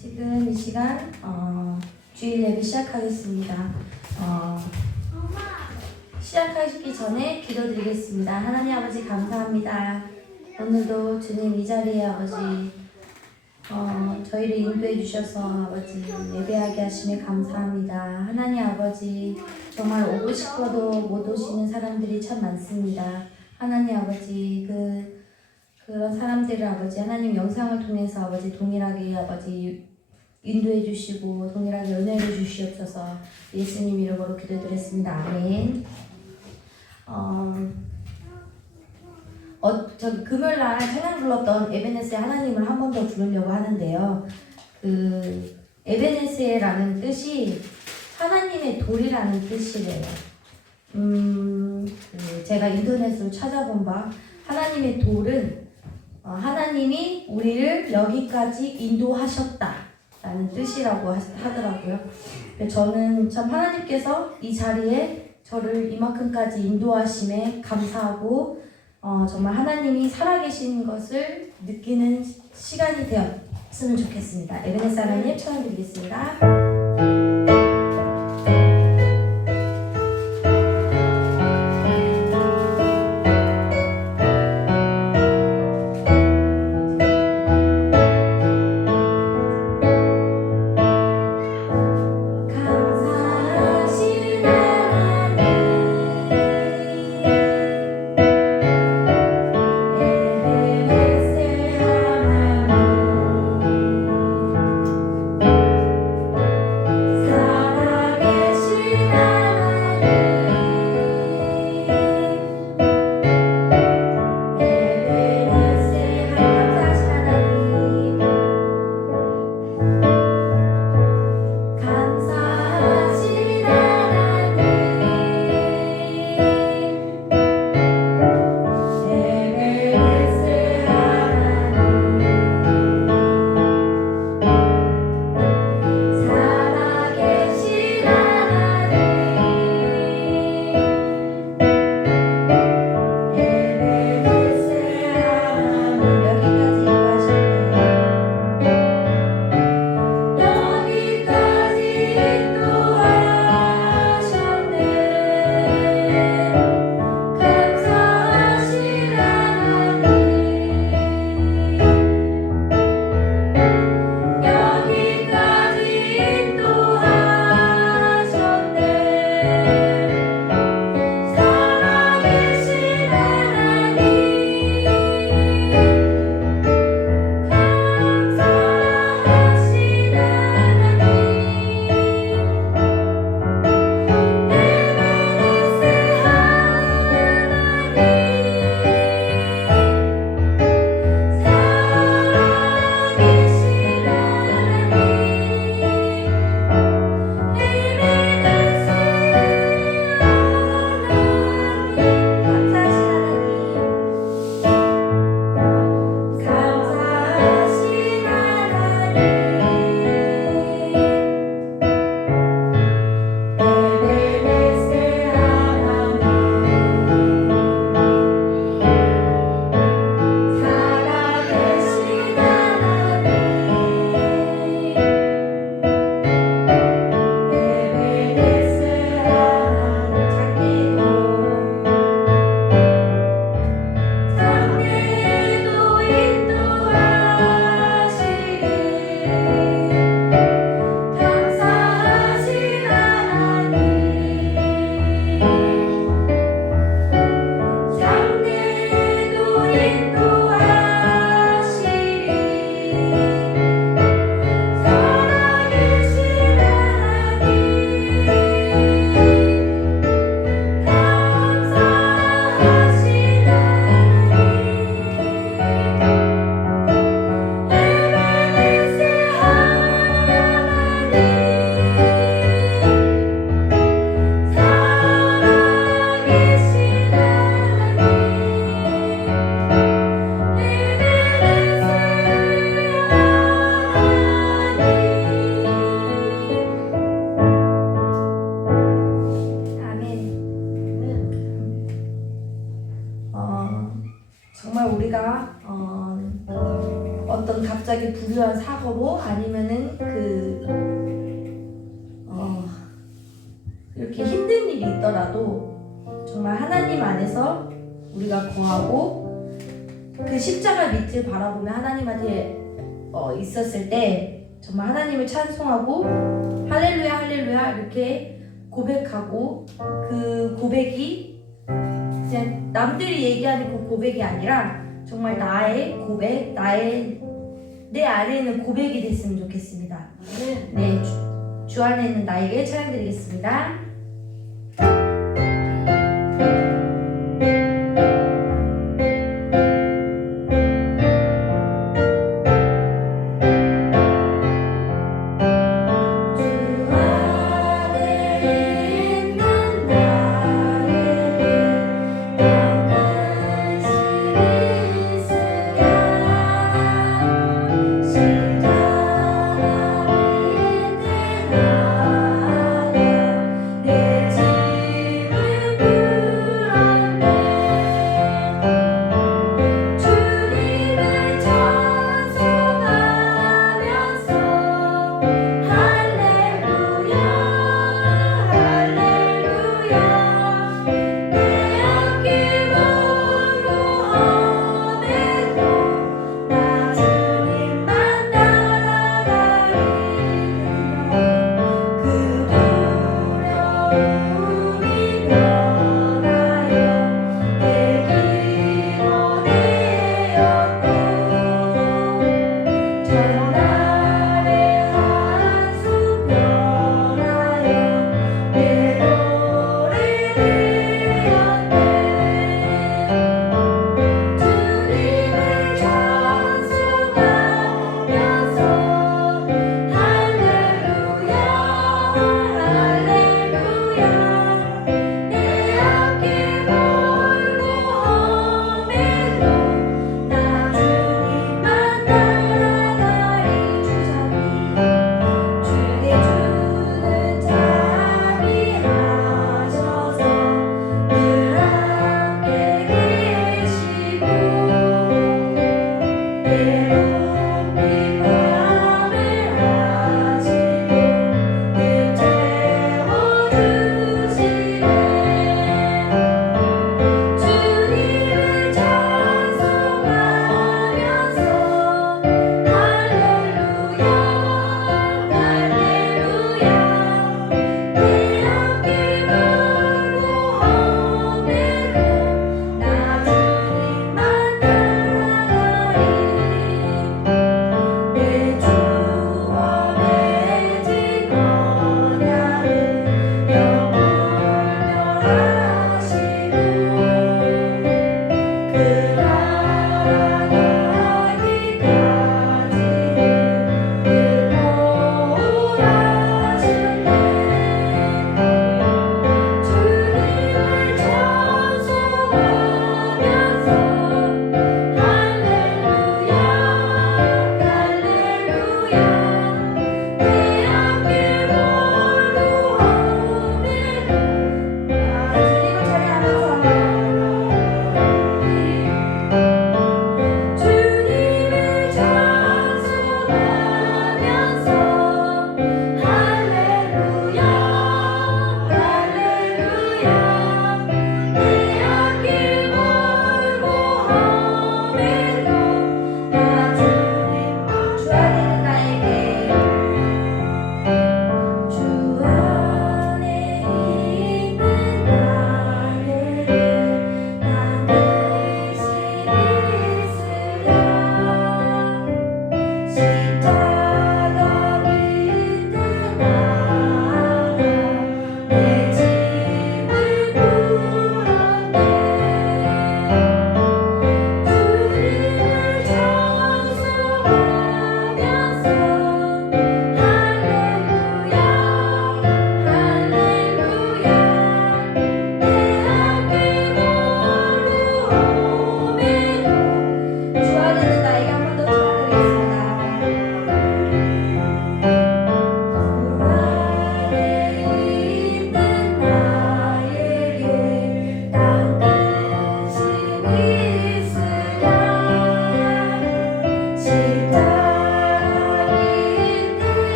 지금 이 시간 주일 예배 시작하겠습니다. 시작하시기 전에 기도드리겠습니다. 하나님 아버지 감사합니다. 오늘도 주님 이 자리에 아버지 저희를 인도해 주셔서 아버지 예배하게 하심에 감사합니다. 하나님 아버지 정말 오고 싶어도 못 오시는 사람들이 참 많습니다. 하나님 아버지 그런 사람들을 아버지 하나님 영상을 통해서 아버지 동일하게 아버지 인도해 주시고 동일하게 은혜를 주시옵소서. 예수님 이름으로 기도드렸습니다. 아멘. 저기 금요일날 찬양 불렀던 에베네스의 하나님을 한 번 더 부르려고 하는데요. 에베네스라는 뜻이 하나님의 돌이라는 뜻이래요. 제가 인터넷으로 찾아본 바 하나님의 돌은 하나님이 우리를 여기까지 인도하셨다 라는 뜻이라고 하더라고요. 저는 참 하나님께서 이 자리에 저를 이만큼까지 인도하심에 감사하고 정말 하나님이 살아계신 것을 느끼는 시간이 되었으면 좋겠습니다. 에베네스 하나님 찬양 드리겠습니다. 사랑하시는 아니면은 이렇게 힘든 일이 있더라도 정말 하나님 안에서 우리가 거하고 그 십자가 밑을 바라보며 하나님한테 있었을 때 정말 하나님을 찬송하고 할렐루야 할렐루야 이렇게 고백하고 그 고백이 그냥 남들이 얘기하는 그 고백이 아니라 정말 나의 고백, 내 안에 있는 고백이 됐으면 좋겠습니다. 네, 주 안에 있는 나에게 찬양 드리겠습니다. 내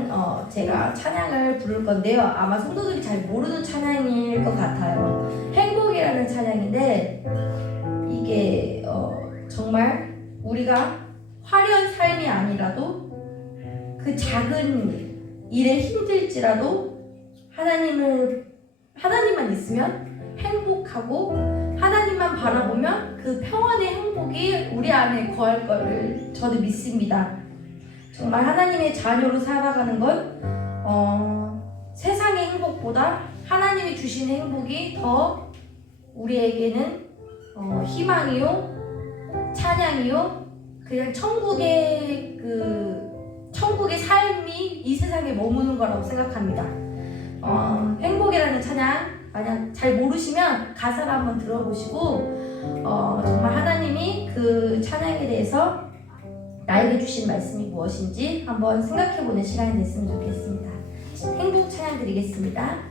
한번 제가 찬양을 부를 건데요. 아마 성도들이 잘 모르는 찬양일 것 같아요. 행복이라는 찬양인데 이게 정말 우리가 화려한 삶이 아니라도 그 작은 일에 힘들지라도 하나님만 있으면 행복하고 하나님만 바라보면 그 평안의 행복이 우리 안에 거할 것을 저도 믿습니다. 정말 하나님의 자녀로 살아가는 건 세상의 행복보다 하나님이 주시는 행복이 더 우리에게는 희망이요, 찬양이요, 그냥 천국의 삶이 이 세상에 머무는 거라고 생각합니다. 행복이라는 찬양 만약 잘 모르시면 가사를 한번 들어보시고 정말 하나님이 그 찬양에 대해서 나에게 주신 말씀이 무엇인지 한번 생각해보는 시간이 됐으면 좋겠습니다. 행복 찬양 드리겠습니다.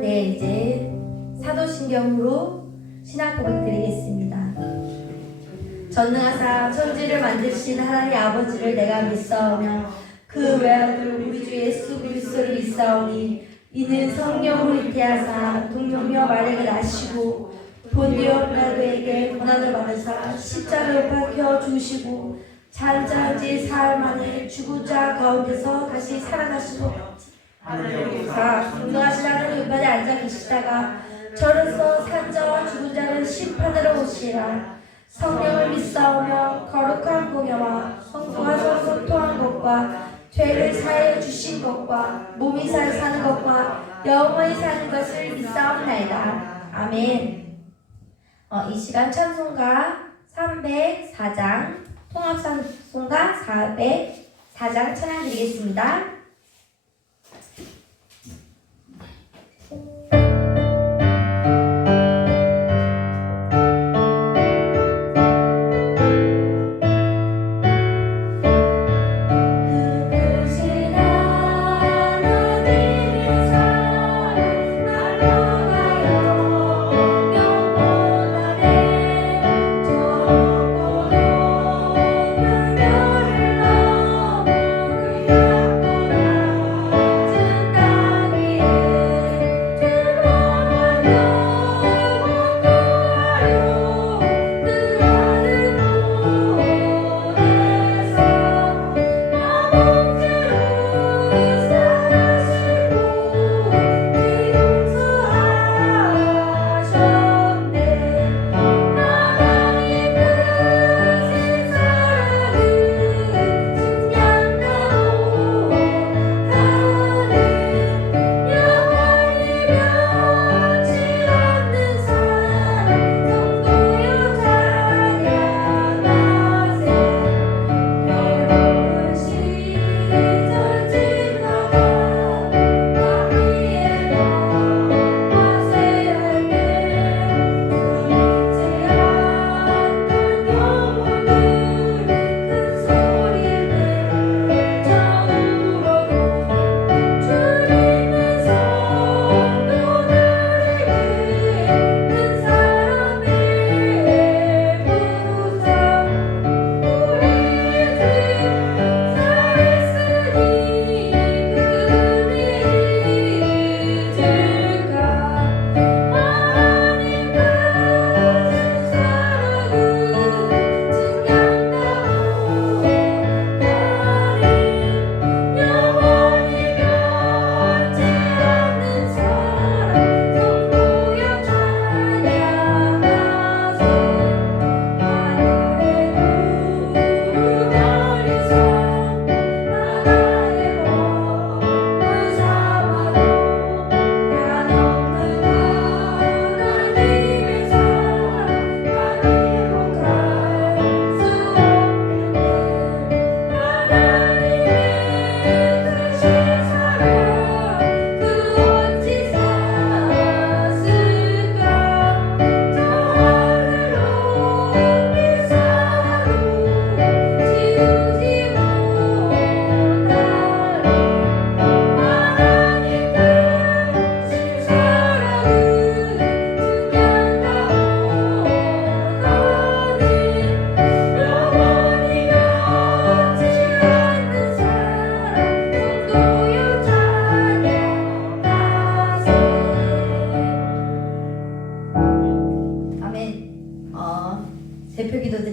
네, 이제 사도신경으로 신앙 고백 드리겠습니다. 전능하사 천지를 만드신 하나님 아버지를 내가 믿사오며 그 외아들 우리 주 예수 그리스도를 믿사오니 이는 성령으로 잉태하사 동정녀 마리아를 낳으시고 본디오 빌라도에게 고난을 받으사 십자가에 못 박혀 죽으시고 잔자지 사흘 만에 죽은 자 가운데서 다시 살아나시고 분노하신 하나님 왼편에 앉아 계시다가 저로서 산자와 죽은 자를 심판하러 오시리라. 성령을 믿사오며 거룩한 공예와 성부와서 소통한 것과 죄를 사하여 주신 것과 몸이 잘 사는 것과 영원히 사는 것을 믿사옵나이다. 아멘. 이 시간 찬송가 304장, 통합찬송가 404장 찬양 드리겠습니다.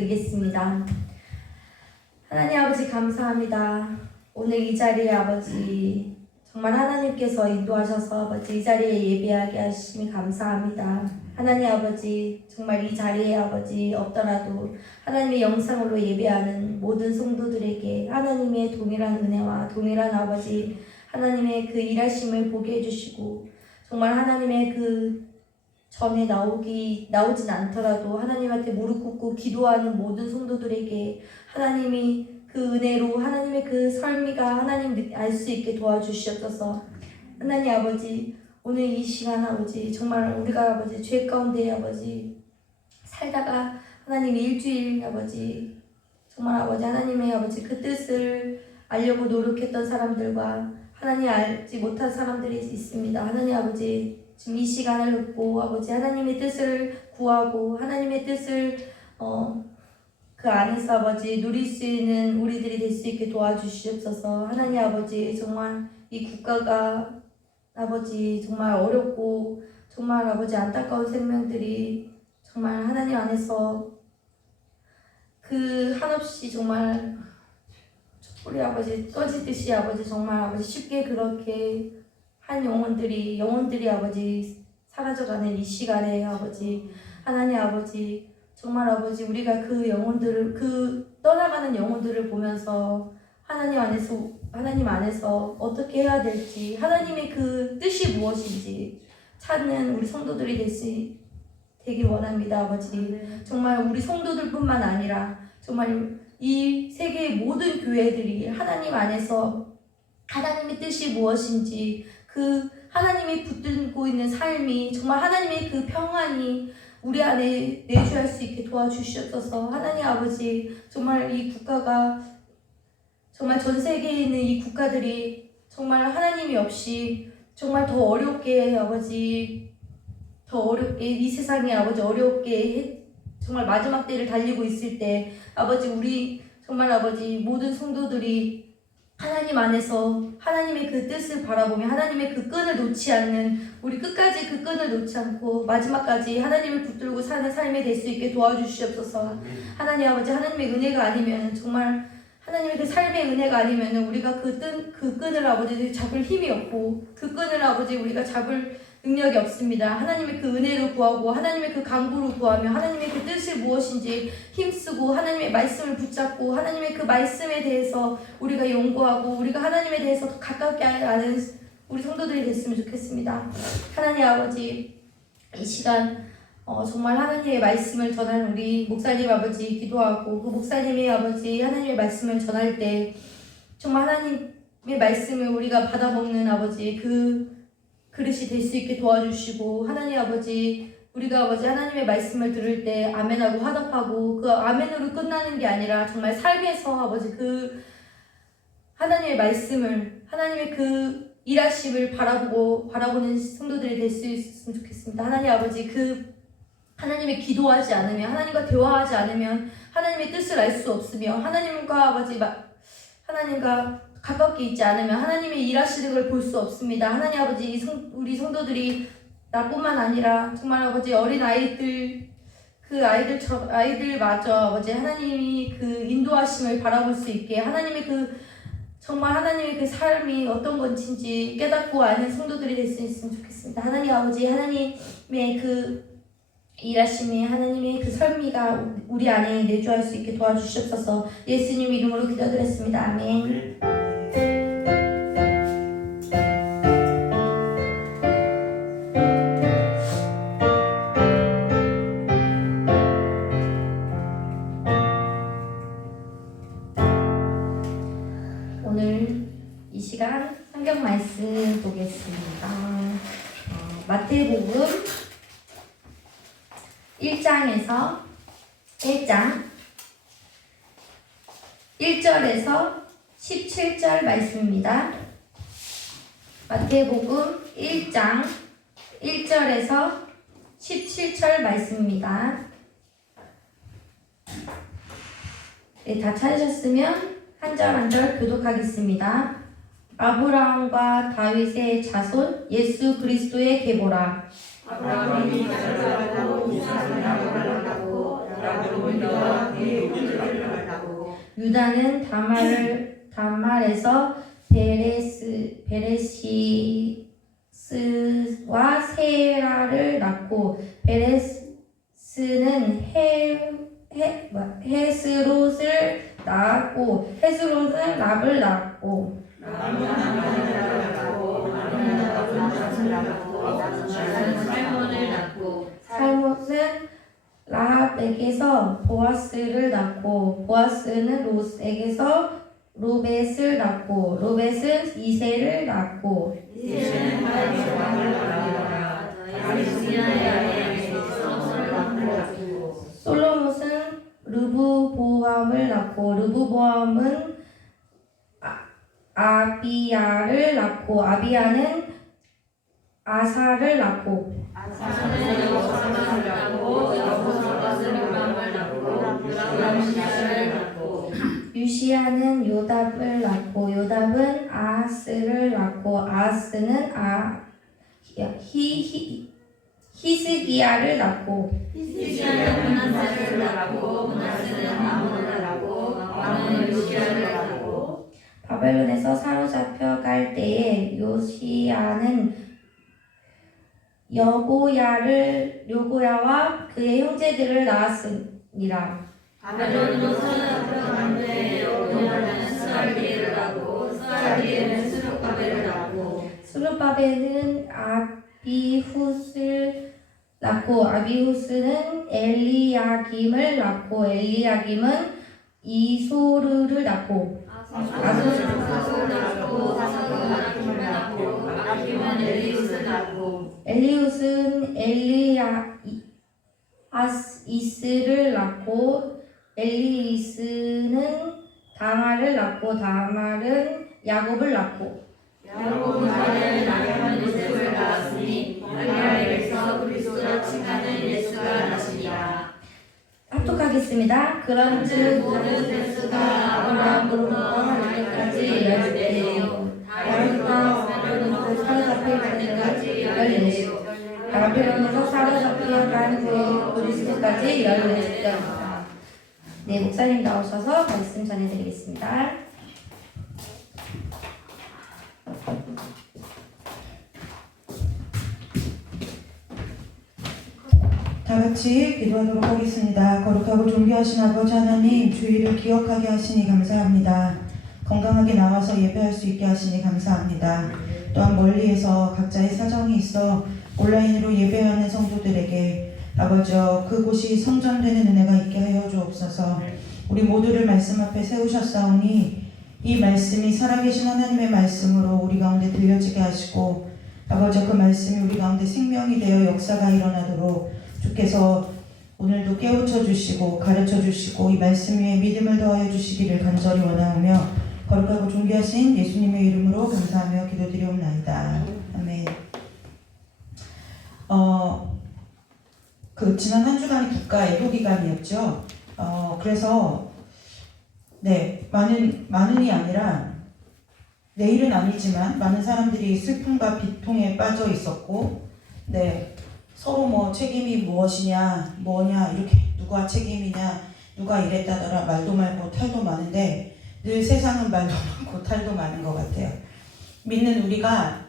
드리겠습니다. 하나님 아버지 감사합니다. 오늘 이 자리에 아버지 정말 하나님께서 인도하셔서 아버지 이 자리에 예배하게 하심이 감사합니다. 하나님 아버지 정말 이 자리에 아버지 없더라도 하나님의 영상으로 예배하는 모든 성도들에게 하나님의 동일한 은혜와 동일한 아버지 하나님의 그 일하심을 보게 해주시고 정말 하나님의 그 전에 나오진 않더라도 하나님한테 무릎 꿇고 기도하는 모든 성도들에게 하나님이 그 은혜로 하나님의 그 설미가 하나님 알 수 있게 도와주시옵소서. 하나님 아버지 오늘 이 시간 아버지 정말 우리가 아버지 죄 가운데 아버지 살다가 하나님 일주일 아버지 정말 아버지 하나님의 아버지 그 뜻을 알려고 노력했던 사람들과 하나님 알지 못한 사람들이 있습니다. 하나님 아버지 지금 이 시간을 놓고 아버지 하나님의 뜻을 구하고 하나님의 뜻을 그 안에서 아버지 누릴 수 있는 우리들이 될 수 있게 도와주시옵소서. 하나님 아버지 정말 이 국가가 아버지 정말 어렵고 정말 아버지 안타까운 생명들이 정말 하나님 안에서 그 한없이 정말 우리 아버지 꺼지듯이 아버지 정말 아버지 쉽게 그렇게 한 영혼들이 아버지 사라져가는 이 시간에 아버지 하나님 아버지 정말 아버지 우리가 그 영혼들을 그 떠나가는 영혼들을 보면서 하나님 안에서 어떻게 해야 될지 하나님의 그 뜻이 무엇인지 찾는 우리 성도들이 되길 원합니다. 아버지 정말 우리 성도들뿐만 아니라 정말 이 세계의 모든 교회들이 하나님 안에서 하나님의 뜻이 무엇인지 그 하나님이 붙들고 있는 삶이 정말 하나님의 그 평안이 우리 안에 내주할 수 있게 도와주시옵소서. 하나님 아버지 정말 이 국가가 정말 전 세계에 있는 이 국가들이 정말 하나님이 없이 정말 더 어렵게 아버지 더 어렵게 이 세상이 아버지 어렵게 정말 마지막 때를 달리고 있을 때 아버지 우리 정말 아버지 모든 성도들이 하나님 안에서 하나님의 그 뜻을 바라보며 하나님의 그 끈을 놓지 않는 우리 끝까지 그 끈을 놓지 않고 마지막까지 하나님을 붙들고 사는 삶이 될 수 있게 도와주시옵소서. 하나님 아버지 하나님의 은혜가 아니면 정말 하나님의 그 삶의 은혜가 아니면 우리가 그 끈을 아버지 잡을 힘이 없고 그 끈을 아버지 우리가 잡을 능력이 없습니다. 하나님의 그 은혜를 구하고 하나님의 그 강구를 구하며 하나님의 그 뜻을 무엇인지 힘쓰고 하나님의 말씀을 붙잡고 하나님의 그 말씀에 대해서 우리가 연구하고 우리가 하나님에 대해서 더 가깝게 아는 우리 성도들이 됐으면 좋겠습니다. 하나님 아버지 이 시간 정말 하나님의 말씀을 전하는 우리 목사님 아버지 기도하고 그 목사님의 아버지 하나님의 말씀을 전할 때 정말 하나님의 말씀을 우리가 받아먹는 아버지 그 그릇이 될 수 있게 도와주시고 하나님 아버지 우리가 아버지 하나님의 말씀을 들을 때 아멘하고 화답하고 그 아멘으로 끝나는 게 아니라 정말 삶에서 아버지 그 하나님의 말씀을 하나님의 그 일하심을 바라보는 성도들이 될 수 있으면 좋겠습니다. 하나님 아버지 그 하나님의 기도하지 않으면 하나님과 대화하지 않으면 하나님의 뜻을 알 수 없으며 하나님과 아버지 하나님과 가깝게 있지 않으면 하나님의 일하시는 걸 볼 수 없습니다. 하나님 아버지 우리 성도들이 나뿐만 아니라 정말 아버지 어린 아이들 그 아이들마저 아버지 하나님이 그 인도하심을 바라볼 수 있게 하나님의 그 정말 하나님의 그 삶이 어떤 건지 깨닫고 아는 성도들이 될 수 있으면 좋겠습니다. 하나님 아버지 하나님의 그 일하심이 하나님의 그 설미가 우리 안에 내주할 수 있게 도와주시옵소서. 예수님 이름으로 기도드렸습니다. 아멘. 오늘 이 시간 성경 말씀 보겠습니다. 마태복음 1장 1절에서 17절 말씀입니다. 마태복음 1장 1절에서 17절 말씀입니다. 네, 다 찾으셨으면 한 절 한 절 교독하겠습니다. 아브라함과 다윗의 자손 예수 그리스도의 계보라. 아브라함이 자라고 이삭을 낳고 야곱을 믿어 그의 형제를 낳고 유다는 다말에서 베레시스와 세라를 낳고 베레스는 헤스롯을 낳았고 헤스롯은 랍을 낳았고 살몬을 낳고 살못은 라합에게서 보아스를 낳고 보아스는 롯에게서 로벳을 낳고 로벳은 이새를 낳고 이새는 다윗의 왕을 낳으라. 다윗은 야야의 솔로몬을 낳고 솔로몬은 르브보암을 낳고 르브보암은 아비야를 낳고 아비야는 아사를 낳고 아사는 여호사밧을 낳고 여호사밧은 요람을 낳고 요람은 유시야를 낳고 유시야는 요답을 낳고 요답은 아하스를 낳고 아하스는 히스기야를 낳고 히스기야는 므낫세를 낳고 므낫세는 아몬을 낳고 아몬은 요시야를 낳고 바벨론에서 사로잡혀 갈 때에 요시야는 여고야와 그의 형제들을 낳았으니라. 바벨론으로 사로잡혀 간 때에 여고야는 스알디엘을 낳고 스알디엘은 스룹바벨을 낳고 스룹바벨은 아비훗을 낳고 아비훗은 엘리야김을 낳고 엘리야김은 이소르를 낳고 아소는 사소를 낳고 사소는 아킴을 낳고 아킴은 엘리웃을 낳고 엘리웃은 엘리아스를 낳고 엘리이스는 다말을 낳고 다말은 야곱을 낳고 야곱은 아리아의 남편 요셉을 낳았으니 아리아에서 그리스도라 칭하는 예수가 나시니라. 합독하겠습니다. 그런즉 모든 백수가 아브라함으로부터 하나님까지 10대요 다윗과 바벨론으로 사로잡힐 때까지 14요 바벨론에서 사로잡혀 간 후에 그리스도까지 14명. 네, 목사님 나오셔서 말씀 전해드리겠습니다. 다 같이 기도하도록 하겠습니다. 거룩하고 존귀하신 아버지 하나님, 주일을 기억하게 하시니 감사합니다. 건강하게 나와서 예배할 수 있게 하시니 감사합니다. 또한 멀리에서 각자의 사정이 있어 온라인으로 예배하는 성도들에게 아버지여 그곳이 성전되는 은혜가 있게 하여 주옵소서. 우리 모두를 말씀 앞에 세우셨사오니 이 말씀이 살아계신 하나님의 말씀으로 우리 가운데 들려지게 하시고 아버지여 그 말씀이 우리 가운데 생명이 되어 역사가 일어나도록 주께서 오늘도 깨우쳐 주시고 가르쳐 주시고 이 말씀 위에 믿음을 더하여 주시기를 간절히 원하오며 거룩하고 존귀하신 예수님의 이름으로 감사하며 기도드리옵나이다. 아멘. 지난 한 주간이 국가 애도 기간이었죠. 그래서 많은이 아니라 내일은 아니지만 많은 사람들이 슬픔과 비통에 빠져 있었고, 서로 책임이 무엇이냐, 뭐냐, 이렇게 누가 책임이냐, 누가 이랬다더라 말도 많고 탈도 많은데 늘 세상은 말도 많고 탈도 많은 것 같아요. 믿는 우리가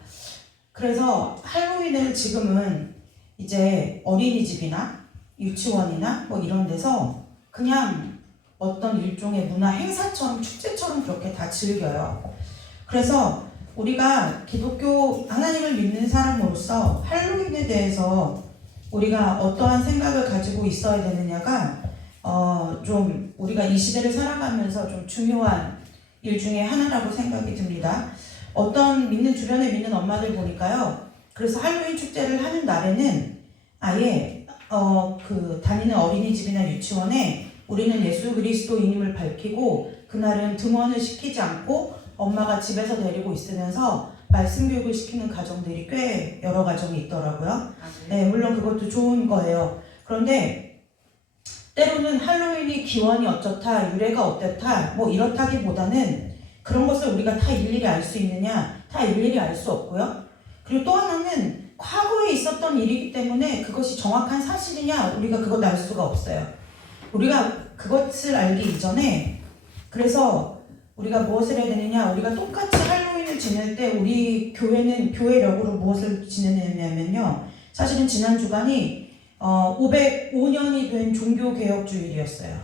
그래서 할로윈을 지금은 이제 어린이집이나 유치원이나 이런 데서 그냥 어떤 일종의 문화 행사처럼 축제처럼 그렇게 다 즐겨요. 그래서 우리가 기독교 하나님을 믿는 사람으로서 할로윈에 대해서 우리가 어떠한 생각을 가지고 있어야 되느냐가 좀 우리가 이 시대를 살아가면서 좀 중요한 일 중에 하나라고 생각이 듭니다. 어떤 주변에 믿는 엄마들 보니까요. 그래서 할로윈 축제를 하는 날에는 아예 다니는 어린이집이나 유치원에 우리는 예수 그리스도인임을 밝히고 그날은 등원을 시키지 않고 엄마가 집에서 데리고 있으면서 말씀 교육을 시키는 가정들이 꽤 여러 가정이 있더라고요. 네, 물론 그것도 좋은 거예요. 그런데 때로는 할로윈이 기원이 어쩌다, 유래가 어떻다, 이렇다기보다는 그런 것을 우리가 다 일일이 알 수 있느냐, 다 일일이 알 수 없고요. 그리고 또 하나는 과거에 있었던 일이기 때문에 그것이 정확한 사실이냐, 우리가 그것 알 수가 없어요. 우리가 그것을 알기 이전에, 그래서 우리가 무엇을 해야 되느냐, 우리가 똑같이 할로윈을 지낼 때 우리 교회는 교회력으로 무엇을 지내냐면요, 사실은 지난 주간이 505년이 된 종교개혁주일이었어요.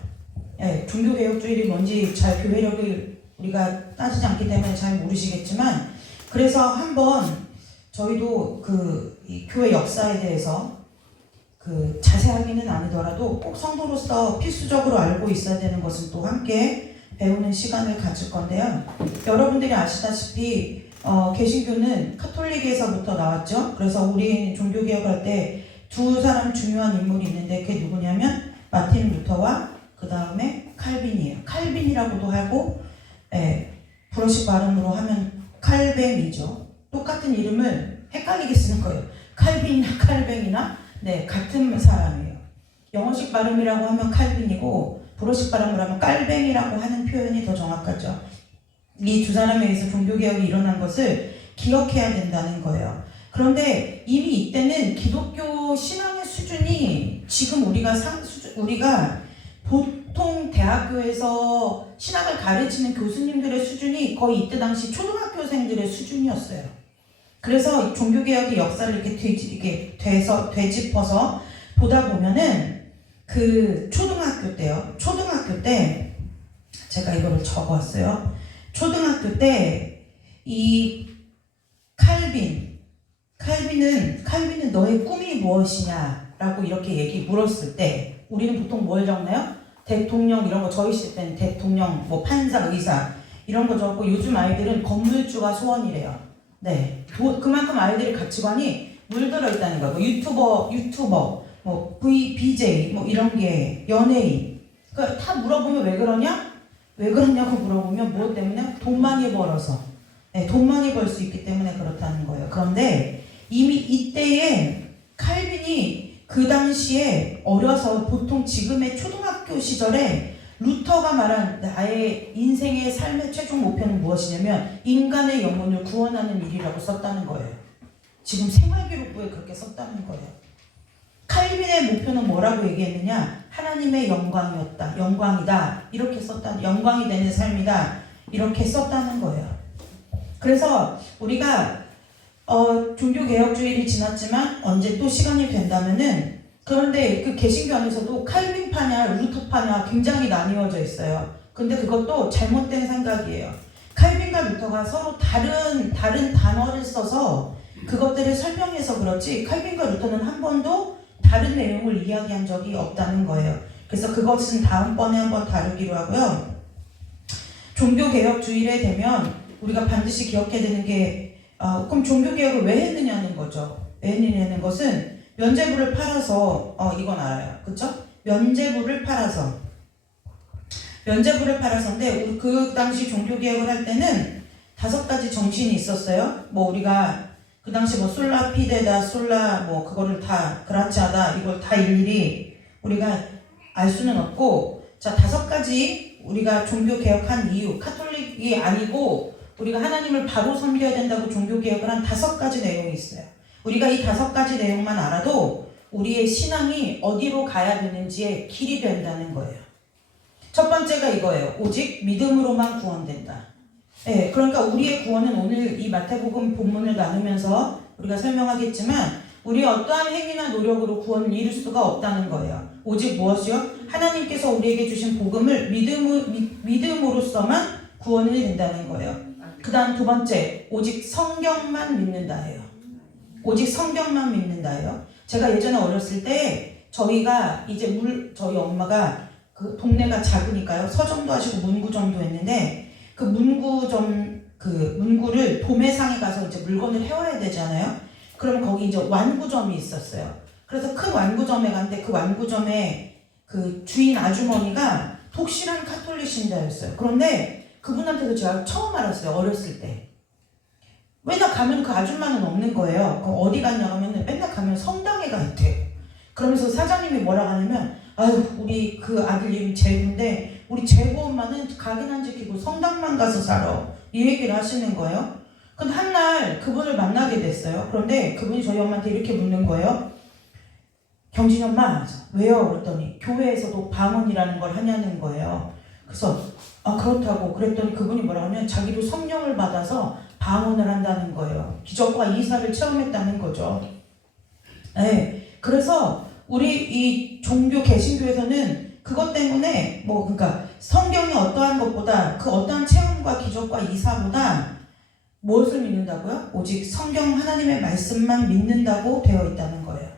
네, 종교개혁주일이 뭔지 잘 교회력을 우리가 따지지 않기 때문에 잘 모르시겠지만, 그래서 한번 저희도 이 교회 역사에 대해서 자세하게는 아니더라도 꼭 성도로서 필수적으로 알고 있어야 되는 것은 또 함께 배우는 시간을 가질 건데요. 여러분들이 아시다시피 개신교는 카톨릭에서부터 나왔죠. 그래서 우리 종교개혁할 때 두 사람 중요한 인물이 있는데 그게 누구냐면 마틴 루터와 그 다음에 칼빈이에요. 칼빈이라고도 하고 불어식 발음으로 하면 칼뱅이죠. 똑같은 이름을 헷갈리게 쓰는 거예요. 칼빈이나 칼뱅이나 같은 사람이에요. 영어식 발음이라고 하면 칼빈이고 불어식 발음으로 하면 깔뱅이라고 하는 표현이 더 정확하죠. 이 두 사람에 의해서 종교개혁이 일어난 것을 기억해야 된다는 거예요. 그런데 이미 이때는 기독교 신앙의 수준이 지금 우리가 보통 대학교에서 신학을 가르치는 교수님들의 수준이 거의 이때 당시 초등학교생들의 수준이었어요. 그래서 종교개혁의 역사를 이렇게 되짚어서 보다 보면은 그 초등학교 때 제가 이거를 적어왔어요. 초등학교 때 이 칼빈은 너의 꿈이 무엇이냐라고 이렇게 물었을 때 우리는 보통 뭘 적나요? 대통령 이런 거 저희 시대 때는 대통령, 뭐 판사, 의사 이런 거 적고 요즘 아이들은 건물주가 소원이래요. 네, 그만큼 아이들의 가치관이 물들어 있다는 거예요. 뭐 유튜버, 뭐 BJ 뭐 이런 게 연예인. 그러니까 다 물어보면 왜 그러냐고 물어보면 무엇 때문에? 돈 많이 벌어서. 네, 돈 많이 벌 수 있기 때문에 그렇다는 거예요. 그런데 이미 이때에 칼빈이 그 당시에 어려서 보통 지금의 초등학교 시절에 루터가 말한 나의 인생의 삶의 최종 목표는 무엇이냐면 인간의 영혼을 구원하는 일이라고 썼다는 거예요. 지금 생활기록부에 그렇게 썼다는 거예요. 칼빈의 목표는 뭐라고 얘기했느냐? 하나님의 영광이다. 이렇게 썼다. 영광이 되는 삶이다. 이렇게 썼다는 거예요. 그래서 우리가 종교개혁주의를 지났지만 언제 또 시간이 된다면은 그런데 그 개신교 안에서도 칼빈파냐 루터파냐 굉장히 나뉘어져 있어요. 근데 그것도 잘못된 생각이에요. 칼빈과 루터가 서로 다른 단어를 써서 그것들을 설명해서 그렇지 칼빈과 루터는 한 번도 다른 내용을 이야기한 적이 없다는 거예요. 그래서 그것은 다음번에 한번 다루기로 하고요. 종교개혁주의에 되면 우리가 반드시 기억해야 되는 게 그럼 종교개혁을 왜 했느냐는 거죠. 왜 했느냐는 것은 면죄부를 팔아서 이건 알아요. 그쵸? 면죄부를 팔아서인데 우리 그 당시 종교개혁을 할 때는 5가지 정신이 있었어요. 뭐 우리가 그 당시 뭐 솔라 피데다 솔라 뭐 그거를 다 그라치아다 이걸 다 일일이 우리가 알 수는 없고 자 5가지 우리가 종교개혁한 이유 카톨릭이 아니고 우리가 하나님을 바로 섬겨야 된다고 종교개혁을 한 5가지 내용이 있어요. 우리가 이 5가지 내용만 알아도 우리의 신앙이 어디로 가야 되는지의 길이 된다는 거예요. 첫 번째가 이거예요. 오직 믿음으로만 구원된다. 네, 그러니까 우리의 구원은 오늘 이 마태복음 본문을 나누면서 우리가 설명하겠지만 우리의 어떠한 행위나 노력으로 구원을 이룰 수가 없다는 거예요. 오직 무엇이요? 하나님께서 우리에게 주신 복음을 믿음으로써만 구원이 된다는 거예요. 그 다음 2번째, 오직 성경만 믿는다예요. 오직 성경만 믿는다예요. 제가 예전에 어렸을 때 저희가 이제 저희 엄마가 그 동네가 작으니까요. 서점도 하시고 문구점도 했는데 그 문구를 도매상에 가서 이제 물건을 해와야 되잖아요. 그러면 거기 이제 완구점이 있었어요. 그래서 큰 완구점에 갔는데 그 완구점에 그 주인 아주머니가 독실한 카톨릭 신자였어요. 그런데 그분한테도 제가 처음 알았어요. 어렸을 때. 맨날 가면 그 아줌마는 없는 거예요. 그럼 어디 갔냐 하면 맨날 가면 성당에 가 있대. 그러면서 사장님이 뭐라고 하냐면 아유 우리 그 아들 이름 재구인데 우리 재구 엄마는 가긴 안 지키고 성당만 가서 살아. 이 얘기를 하시는 거예요. 근데 한날 그분을 만나게 됐어요. 그런데 그분이 저희 엄마한테 이렇게 묻는 거예요. 경진이 엄마 왜요? 그랬더니 교회에서도 방언이라는 걸 하냐는 거예요. 그래서 그렇다고 그랬더니 그분이 뭐라고 하면 자기도 성령을 받아서 방언을 한다는 거예요. 기적과 이사를 체험했다는 거죠. 네, 그래서 우리 이 종교 개신교에서는 그것 때문에 그러니까 성경이 어떠한 것보다 그 어떠한 체험과 기적과 이사보다 무엇을 믿는다고요? 오직 성경 하나님의 말씀만 믿는다고 되어 있다는 거예요.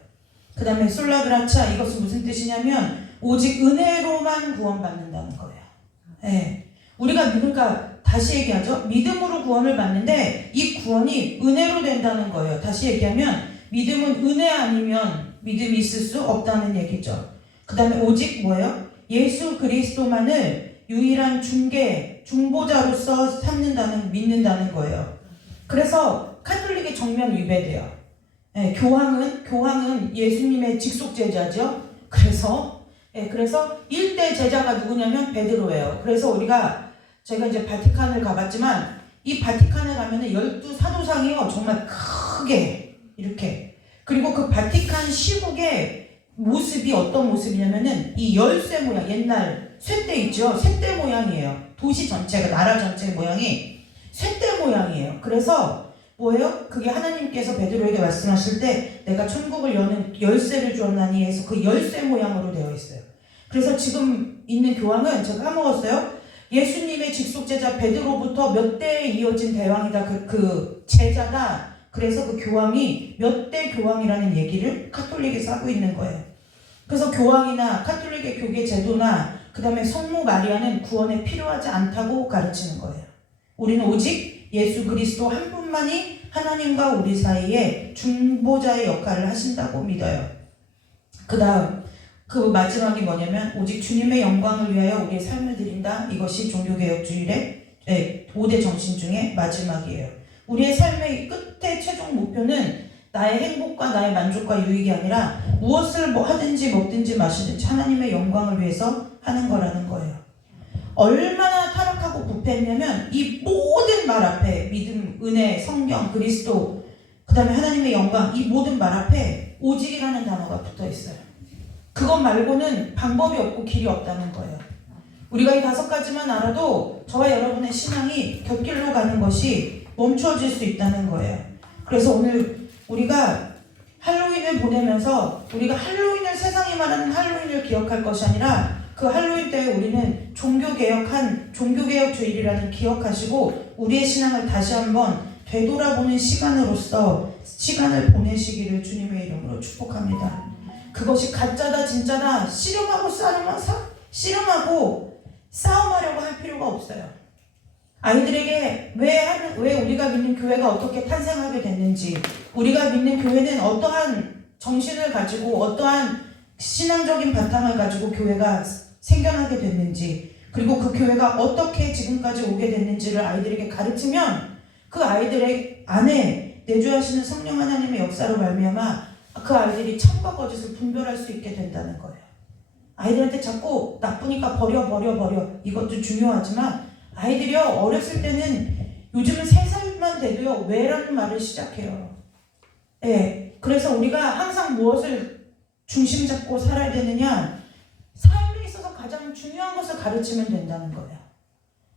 그 다음에 솔라그라차 이것은 무슨 뜻이냐면 오직 은혜로만 구원받는다는 거예요. 네. 우리가 그러니까 다시 얘기하죠. 믿음으로 구원을 받는데 이 구원이 은혜로 된다는 거예요. 다시 얘기하면 믿음은 은혜 아니면 믿음이 있을 수 없다는 얘기죠. 그 다음에 오직 뭐예요? 예수 그리스도만을 유일한 중보자로서 믿는다는 거예요. 그래서 카톨릭의 정면 위배돼요. 네, 교황은 예수님의 직속 제자죠. 그래서 1대 제자가 누구냐면 베드로예요. 그래서 제가 이제 바티칸을 가봤지만 이 바티칸에 가면은 12 사도상이요. 정말 크게 이렇게. 그리고 그 바티칸 시국의 모습이 어떤 모습이냐면은 이 열쇠 모양, 옛날 쇠대 있죠? 쇠대 모양이에요. 도시 전체가, 나라 전체 모양이 쇠대 모양이에요. 그래서 뭐예요? 그게 하나님께서 베드로에게 말씀하실 때 내가 천국을 여는 열쇠를 주었나니 해서 그 열쇠 모양으로 되어 있어요. 그래서 지금 있는 교황은 제가 까먹었어요. 예수님의 직속제자 베드로부터 몇 대에 이어진 대왕이다. 그 제자다. 그래서 그 교황이 몇 대 교황이라는 얘기를 카톨릭에서 하고 있는 거예요. 그래서 교황이나 카톨릭의 교계 제도나 그 다음에 성모 마리아는 구원에 필요하지 않다고 가르치는 거예요. 우리는 오직 예수 그리스도 한 분만이 하나님과 우리 사이에 중보자의 역할을 하신다고 믿어요. 그 다음 그 마지막이 뭐냐면 오직 주님의 영광을 위하여 우리의 삶을 드린다. 이것이 종교개혁주일의 5대 정신 중에 마지막이에요. 우리의 삶의 끝의 최종 목표는 나의 행복과 나의 만족과 유익이 아니라 무엇을 뭐 하든지 먹든지 마시든지 하나님의 영광을 위해서 하는 거라는 거예요. 얼마나 타락하고 부패했냐면 이 모든 말 앞에 믿음, 은혜, 성경, 그리스도, 그 다음에 하나님의 영광, 이 모든 말 앞에 오직이라는 단어가 붙어 있어요. 그것 말고는 방법이 없고 길이 없다는 거예요. 우리가 이 5가지만 알아도 저와 여러분의 신앙이 곁길로 가는 것이 멈춰질 수 있다는 거예요. 그래서 오늘 우리가 할로윈을 보내면서 우리가 할로윈을 세상이 말하는 할로윈을 기억할 것이 아니라 그 할로윈 때에 우리는 종교개혁 주일이라는 기억하시고 우리의 신앙을 다시 한번 되돌아보는 시간으로서 시간을 보내시기를 주님의 이름으로 축복합니다. 그것이 가짜다 진짜다 씨름하고 싸움하려고 할 필요가 없어요. 아이들에게 왜 우리가 믿는 교회가 어떻게 탄생하게 됐는지, 우리가 믿는 교회는 어떠한 정신을 가지고 어떠한 신앙적인 바탕을 가지고 교회가 생겨나게 됐는지, 그리고 그 교회가 어떻게 지금까지 오게 됐는지를 아이들에게 가르치면 그 아이들의 안에 내주하시는 성령 하나님의 역사로 말미암아 그 아이들이 참과 거짓을 분별할 수 있게 된다는 거예요. 아이들한테 자꾸 나쁘니까 버려 이것도 중요하지만 아이들이요 어렸을 때는 요즘은 3살만 돼도요 왜라는 말을 시작해요. 네, 그래서 우리가 항상 무엇을 중심 잡고 살아야 되느냐, 삶에 있어서 가장 중요한 것을 가르치면 된다는 거예요.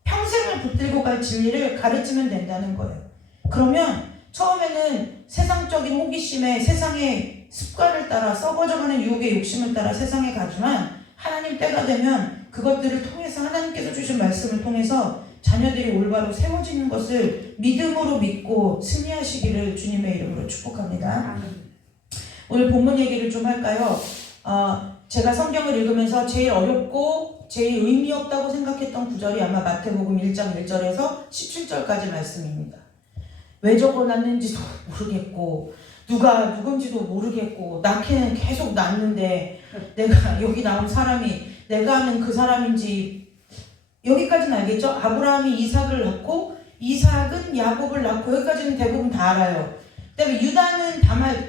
평생을 붙들고 갈 진리를 가르치면 된다는 거예요. 그러면 처음에는 세상적인 호기심에 세상의 습관을 따라 썩어져가는 유혹의 욕심을 따라 세상에 가지만 하나님 때가 되면 그것들을 통해서 하나님께서 주신 말씀을 통해서 자녀들이 올바로 세워지는 것을 믿음으로 믿고 승리하시기를 주님의 이름으로 축복합니다. 오늘 본문 얘기를 좀 할까요? 제가 성경을 읽으면서 제일 어렵고 제일 의미 없다고 생각했던 구절이 아마 마태복음 1장 1절에서 17절까지 말씀입니다. 왜 적어놨는지도 모르겠고 누가 누군지도 모르겠고 낳기는 계속 낳는데 내가 여기 나온 사람이 내가 아는 그 사람인지 여기까지는 알겠죠? 아브라함이 이삭을 낳고 이삭은 야곱을 낳고 여기까지는 대부분 다 알아요. 그다음에 유다는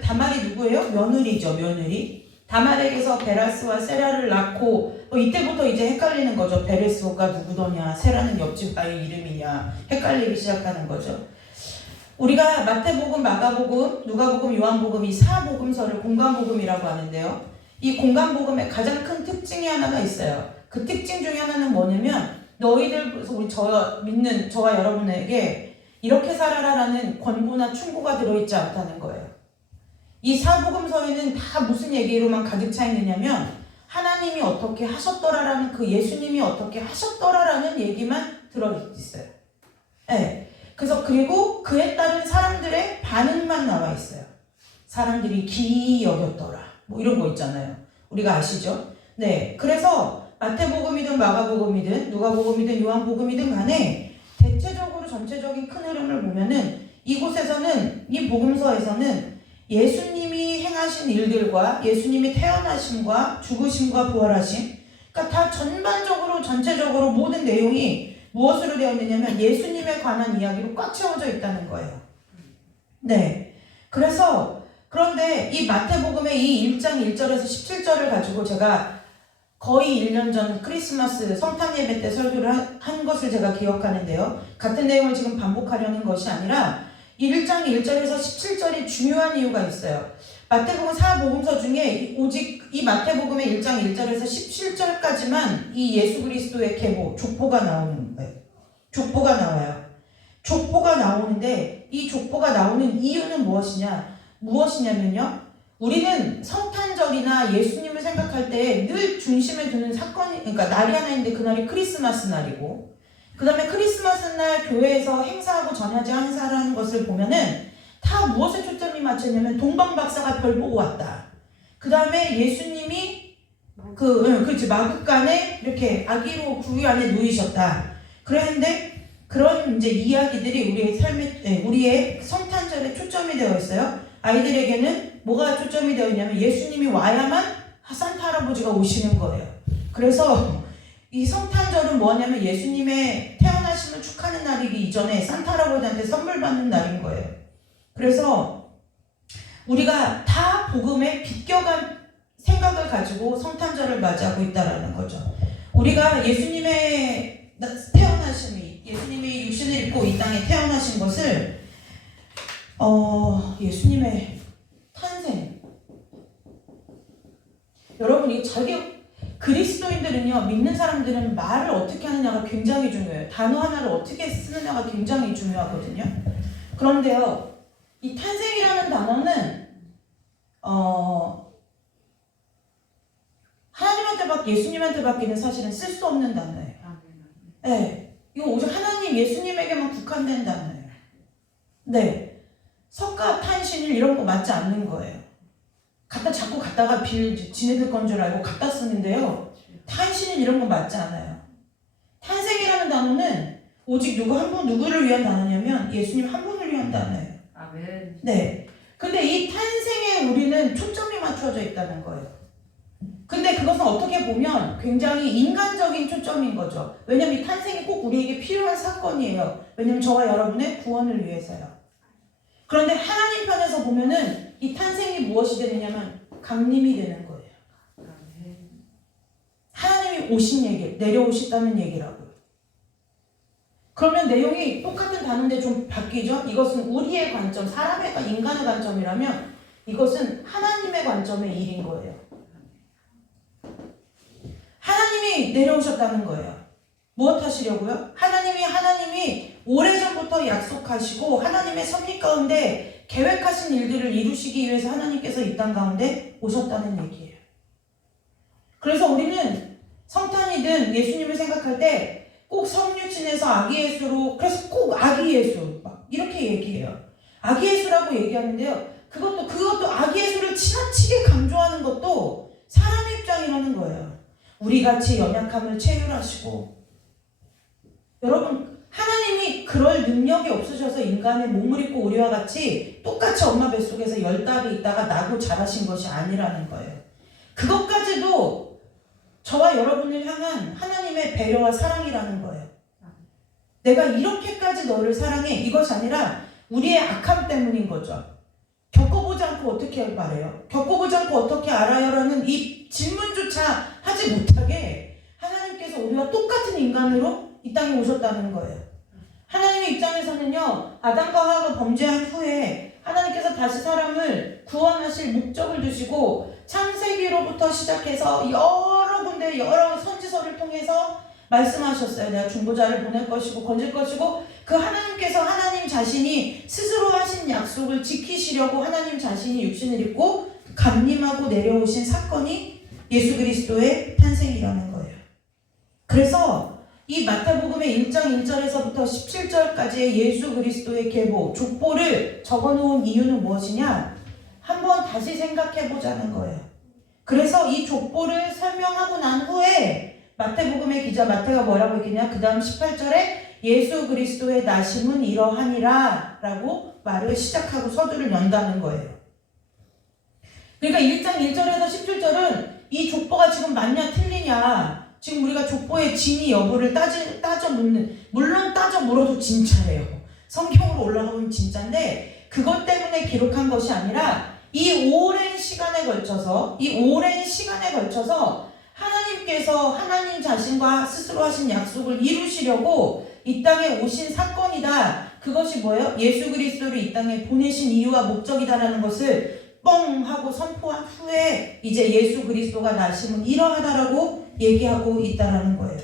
다말이 누구예요? 며느리죠. 며느리. 다말에게서 베라스와 세라를 낳고 이때부터 이제 헷갈리는 거죠. 베레스가 누구더냐, 세라는 옆집 아이 이름이냐 헷갈리기 시작하는 거죠. 우리가 마태복음, 마가복음, 누가복음, 요한복음 이 4복음서를 공관복음이라고 하는데요. 이 공관복음의 가장 큰 특징이 하나가 있어요. 그 특징 중에 하나는 뭐냐면 너희들, 저와 여러분에게 이렇게 살아라라는 권고나 충고가 들어있지 않다는 거예요. 이 4복음서에는 다 무슨 얘기로만 가득 차 있느냐면 하나님이 어떻게 하셨더라라는 그 예수님이 어떻게 하셨더라라는 얘기만 들어있어요. 네. 그래서 그리고 그에 따른 사람들의 반응만 나와 있어요. 사람들이 기이 여겼더라. 뭐 이런 거 있잖아요. 우리가 아시죠? 네. 그래서 마태복음이든 마가복음이든 누가복음이든 요한복음이든 간에 대체적으로 전체적인 큰 흐름을 보면은 이곳에서는 이 복음서에서는 예수님이 행하신 일들과 예수님이 태어나심과 죽으심과 부활하심, 그러니까 다 전체적으로 모든 내용이 무엇으로 되어 있느냐면 예수님에 관한 이야기로 꽉 채워져 있다는 거예요. 네. 그런데 이 마태복음의 이 1장 1절에서 17절을 가지고 제가 거의 1년 전 크리스마스 성탄 예배 때 설교를 한 것을 제가 기억하는데요. 같은 내용을 지금 반복하려는 것이 아니라 이 1장 1절에서 17절이 중요한 이유가 있어요. 마태복음 4복음서 중에 오직 이 마태복음의 1장 1절에서 17절까지만 이 예수 그리스도의 계보, 족보가 나오는 거예요. 족보가 나와요. 족보가 나오는데 이 족보가 나오는 이유는 무엇이냐면요. 우리는 성탄절이나 예수님을 생각할 때 늘 중심에 두는 사건이, 그러니까 날이 하나 있는데 그날이 크리스마스 날이고, 그 다음에 크리스마스 날 교회에서 행사하고 전야제 행사라는 것을 보면은 다 무엇에 초점이 맞췄냐면 동방박사가 별 보고 왔다. 그 다음에 예수님이 그렇지, 마구간에 이렇게 아기로 구유 안에 누이셨다. 그랬는데 그런 이제 이야기들이 우리의 삶에, 우리의 성탄절에 초점이 되어 있어요. 아이들에게는 뭐가 초점이 되어 있냐면 예수님이 와야만 산타 할아버지가 오시는 거예요. 그래서 이 성탄절은 뭐냐면 예수님의 태어나심을 축하하는 날이기 이전에 산타 할아버지한테 선물 받는 날인 거예요. 그래서 우리가 다 복음에 비껴간 생각을 가지고 성탄절을 맞이하고 있다라는 거죠. 우리가 예수님의 태어나심이, 예수님이 육신을 입고 이 땅에 태어나신 것을 예수님의 탄생, 여러분 이 그리스도인들은요, 믿는 사람들은 말을 어떻게 하느냐가 굉장히 중요해요. 단어 하나를 어떻게 쓰느냐가 굉장히 중요하거든요. 그런데요, 이 탄생이라는 단어는 하나님한테 예수님한테밖에는 사실은 쓸 수 없는 단어예요. 네, 이거 오직 하나님 예수님에게만 국한된 단어예요. 네, 석가 탄신일 이런 거 맞지 않는 거예요. 자꾸 갖다가 지네들 건 줄 알고 갖다 쓰는데요. 탄신일 이런 거 맞지 않아요. 탄생이라는 단어는 오직 누구를 위한 단어냐면 예수님 한 분을 위한 단어예요. 아멘. 네. 근데 이 탄생에 우리는 초점이 맞춰져 있다는 거예요. 근데 그것은 어떻게 보면 굉장히 인간적인 초점인 거죠. 왜냐면 이 탄생이 꼭 우리에게 필요한 사건이에요. 왜냐면 저와 여러분의 구원을 위해서요. 그런데 하나님 편에서 보면은 이 탄생이 무엇이 되느냐면 강림이 되는 거예요. 하나님이 오신 얘기, 내려오셨다는 얘기라고요. 그러면 내용이 똑같은 단어인데 좀 바뀌죠? 이것은 우리의 관점, 사람의, 인간의 관점이라면 이것은 하나님의 관점의 일인 거예요. 하나님이 내려오셨다는 거예요. 무엇 하시려고요? 하나님이 오래전부터 약속하시고 하나님의 섭리 가운데 계획하신 일들을 이루시기 위해서 하나님께서 이 땅 가운데 오셨다는 얘기예요. 그래서 우리는 성탄이든 예수님을 생각할 때 꼭 성육신에서 아기 예수로, 그래서 꼭 아기 예수 막 이렇게 얘기해요. 아기 예수라고 얘기하는데요. 그것도 아기 예수를 지나치게 강조하는 것도 사람의 입장이라는 거예요. 우리같이 연약함을 체휼하시고, 여러분 하나님이 그럴 능력이 없으셔서 인간의 몸을 입고 우리와 같이 똑같이 엄마 뱃속에서 10달이 있다가 나고 자라신 것이 아니라는 거예요. 그것까지도 저와 여러분을 향한 하나님의 배려와 사랑이라는 거예요. 내가 이렇게까지 너를 사랑해, 이것이 아니라 우리의 악함 때문인 거죠. 겪어보지 않고 어떻게 말해요? 겪어보지 않고 어떻게 알아요? 라는 이 질문조차 하지 못하게 하나님께서 우리와 똑같은 인간으로 이 땅에 오셨다는 거예요. 하나님의 입장에서는요, 아담과 하와가 범죄한 후에 하나님께서 다시 사람을 구원하실 목적을 두시고 창세기로부터 시작해서 여러 군데 여러 선지서를 통해서 말씀하셨어요. 내가 중보자를 보낼 것이고 건질 것이고, 그 하나님 자신이 스스로 하신 약속을 지키시려고 하나님 자신이 육신을 입고 강림하고 내려오신 사건이 예수 그리스도의 탄생이라는 거예요. 그래서 이 마태복음의 1장 1절에서부터 17절까지의 예수 그리스도의 계보, 족보를 적어놓은 이유는 무엇이냐? 한번 다시 생각해보자는 거예요. 그래서 이 족보를 설명하고 난 후에 마태복음의 기자 마태가 뭐라고 했겠냐? 그 다음 18절에 예수 그리스도의 나심은 이러하니라 라고 말을 시작하고 서두를 연다는 거예요. 그러니까 1장 1절에서 17절은 이 족보가 지금 맞냐 틀리냐, 지금 우리가 족보의 진위 여부를 따져 묻는, 물론 따져 물어도 진짜예요. 성경으로 올라가면 진짜인데 그것 때문에 기록한 것이 아니라 이 오랜 시간에 걸쳐서 하나님께서 하나님 자신과 스스로 하신 약속을 이루시려고 이 땅에 오신 사건이다. 그것이 뭐예요? 예수 그리스도를 이 땅에 보내신 이유와 목적이다라는 것을 뻥 하고 선포한 후에 이제 예수 그리스도가 나심은 이러하다라고 얘기하고 있다라는 거예요.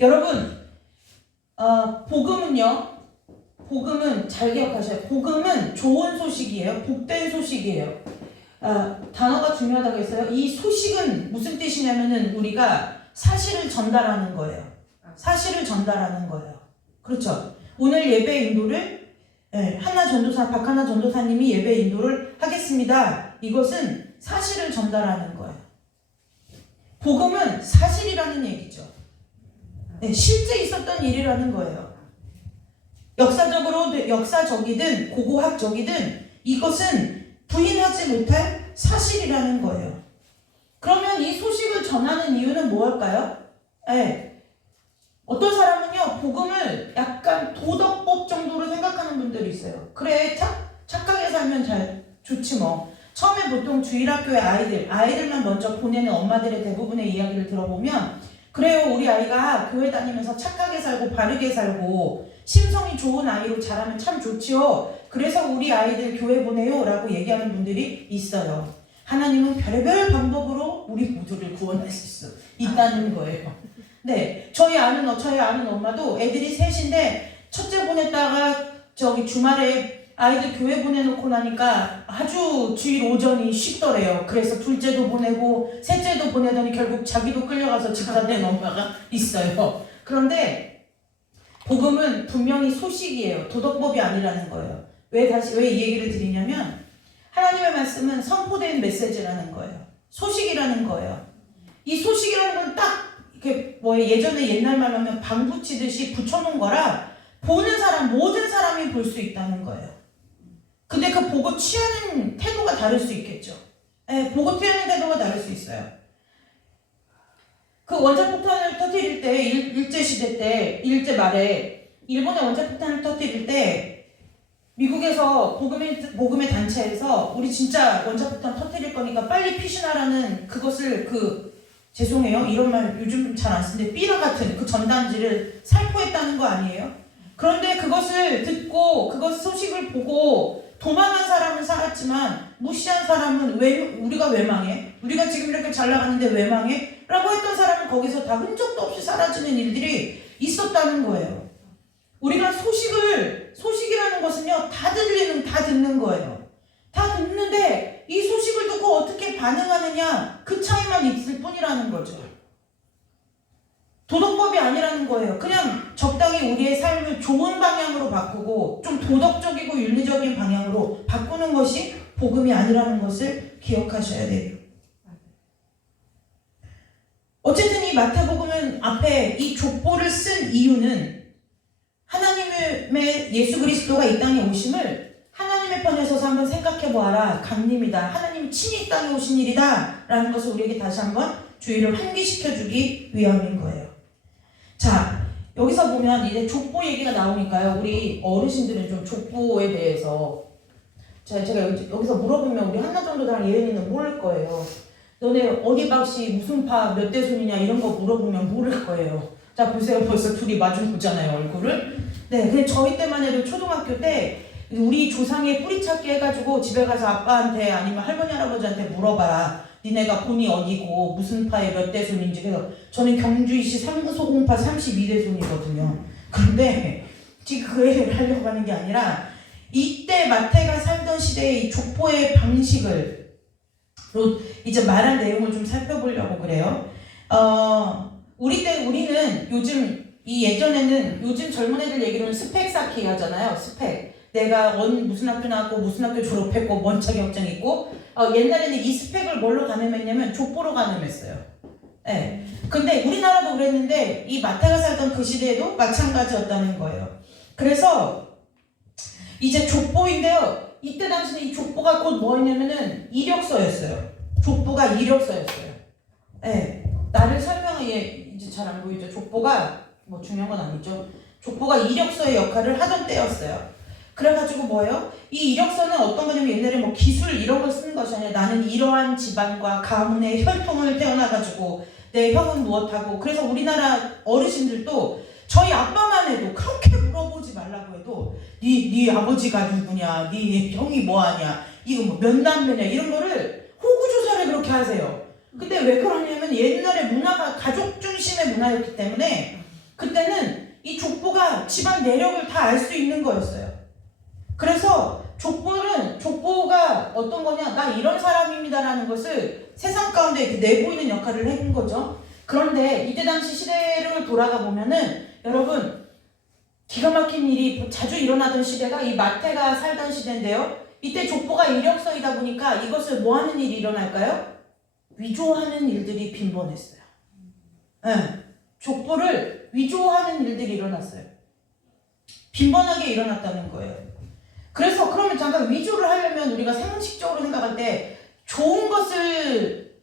여러분, 복음은 잘 기억하셔요. 복음은 좋은 소식이에요. 복된 소식이에요. 단어가 중요하다고 했어요. 이 소식은 무슨 뜻이냐면은 우리가 사실을 전달하는 거예요. 사실을 전달하는 거예요. 그렇죠. 오늘 예배 인도를 박하나 전도사님이 예배 인도를 하겠습니다. 이것은 사실을 전달하는 거예요. 복음은 사실이라는 얘기죠. 실제 있었던 일이라는 거예요. 역사적이든 고고학적이든 이것은 부인하지 못할 사실이라는 거예요. 그러면 이 소식을 전하는 이유는 무엇일까요? 어떤 사람은요, 복음을 약간 도덕법 정도로 생각하는 분들이 있어요. 그래, 착하게 살면 잘 좋지 뭐. 처음에 보통 주일학교의 아이들만 먼저 보내는 엄마들의 대부분의 이야기를 들어보면, 그래요, 우리 아이가 교회 다니면서 착하게 살고 바르게 살고 심성이 좋은 아이로 자라면 참 좋지요. 그래서 우리 아이들 교회 보내요 라고 얘기하는 분들이 있어요. 하나님은 별의별 방법으로 우리 모두를 구원하실 수 있다는 거예요. 네, 저희 아는 엄마도 애들이 셋인데 첫째 보냈다가 주말에 아이들 교회 보내놓고 나니까 아주 주일 오전이 쉽더래요. 그래서 둘째도 보내고 셋째도 보내더니 결국 자기도 끌려가서 집사된 엄마가 있어요. 그런데 복음은 분명히 소식이에요. 도덕법이 아니라는 거예요. 왜 이 얘기를 드리냐면 하나님의 말씀은 선포된 메시지라는 거예요. 소식이라는 거예요. 이 소식이라는 건 딱 이렇게 예전에 옛날 말로 하면 방 붙이듯이 붙여놓은 거라 보는 사람, 모든 사람이 볼 수 있다는 거예요. 근데 그 보고 취하는 태도가 다를 수 있겠죠. 보고 취하는 태도가 다를 수 있어요. 그 원자폭탄을 터뜨릴 때, 일제시대 때, 일제 말에 일본의 원자폭탄을 터뜨릴 때 미국에서 복음의 단체에서 우리 진짜 원자폭탄 터뜨릴 거니까 빨리 피신하라는 그것을 죄송해요. 이런 말 요즘 잘 안 쓰는데 삐라 같은 그 전단지를 살포했다는 거 아니에요? 그런데 그것을 듣고 소식을 보고 도망한 사람은 살았지만 무시한 사람은 우리가 왜 망해? 우리가 지금 이렇게 잘 나가는데 왜 망해? 라고 했던 사람은 거기서 다 흔적도 없이 사라지는 일들이 있었다는 거예요. 우리가 소식이라는 것은요, 다 듣는 거예요. 다 듣는데 이 소식을 듣고 어떻게 반응하느냐, 그 차이만 있을 뿐이라는 거죠. 도덕법이 아니라는 거예요. 그냥 적당히 우리의 삶을 좋은 방향으로 바꾸고 좀 도덕적이고 윤리적인 방향으로 바꾸는 것이 복음이 아니라는 것을 기억하셔야 돼요. 어쨌든 이 마태복음은 앞에 이 족보를 쓴 이유는 하나님의 예수 그리스도가 이 땅에 오심을 하나님의 편에 서서 한번 생각해 보아라. 강림이다. 하나님이 친히 이 땅에 오신 일이다. 라는 것을 우리에게 다시 한번 주의를 환기시켜주기 위함인 거예요. 자, 여기서 보면 이제 족보 얘기가 나오니까요. 우리 어르신들은 좀 족보에 대해서 제가 여기서 물어보면 우리 한나전도사랑 예은이는 모를 거예요. 너네 어디 박씨 무슨 파 몇 대 손이냐 이런 거 물어보면 모를 거예요. 자, 보세요. 벌써 둘이 마주 보잖아요, 얼굴을. 네, 근데 저희 때만 해도 초등학교 때 우리 조상의 뿌리찾기 해가지고 집에 가서 아빠한테 아니면 할머니 할아버지한테 물어봐라. 니네가 본이 어디고 무슨 파의 몇 대 손인지. 그래서 저는 경주이시 소공파 32대 손이거든요. 그런데 지금 그 얘기를 하려고 하는 게 아니라 이때 마태가 살던 시대의 이 족보의 방식을 이제 말한 내용을 좀 살펴보려고 그래요. 우리는 예전에는 요즘 젊은 애들 얘기로는 스펙 쌓기 하잖아요. 스펙. 내가 무슨 학교 나왔고 무슨 학교 졸업했고 뭔 자격증 있고. 옛날에는 이 스펙을 뭘로 가늠했냐면 족보로 가늠했어요. 네. 근데 우리나라도 그랬는데 이 마태가 살던 그 시대에도 마찬가지였다는 거예요. 그래서 이제 족보인데요. 이때 당시에 이 족보가 곧 뭐였냐면은 이력서였어요. 족보가 이력서였어요. 네. 나를 설명하기에 이제 잘 안 보이죠. 족보가 뭐 중요한 건 아니죠. 족보가 이력서의 역할을 하던 때였어요. 그래가지고 뭐예요? 이 이력서는 어떤 거냐면 옛날에 뭐 기술 이런 걸 쓰는 것이 아니라 나는 이러한 집안과 가문의 혈통을 태어나가지고 내 형은 무엇하고. 그래서 우리나라 어르신들도 저희 아빠만 해도 그렇게 물어보지 말라고 해도 네 아버지가 누구냐, 네 형이 뭐하냐, 이거 뭐 몇 남매냐 이런 거를 호구조사를 그렇게 하세요. 근데 왜 그러냐면 옛날에 문화가 가족 중심의 문화였기 때문에 그때는 이 족보가 집안 내력을 다 알 수 있는 거였어요. 그래서 족보가 어떤 거냐, 나 이런 사람입니다라는 것을 세상 가운데 이렇게 내보이는 역할을 한 거죠. 그런데 이때 당시 시대를 돌아가 보면은 여러분 기가 막힌 일이 자주 일어나던 시대가 이 마태가 살던 시대인데요. 이때 족보가 이력서이다 보니까 이것을 뭐 하는 일이 일어날까요? 위조하는 일들이 빈번했어요. 네. 족보를 위조하는 일들이 일어났어요. 빈번하게 일어났다는 거예요. 그래서 그러면 잠깐 위조를 하려면 우리가 상식적으로 생각할 때 좋은 것을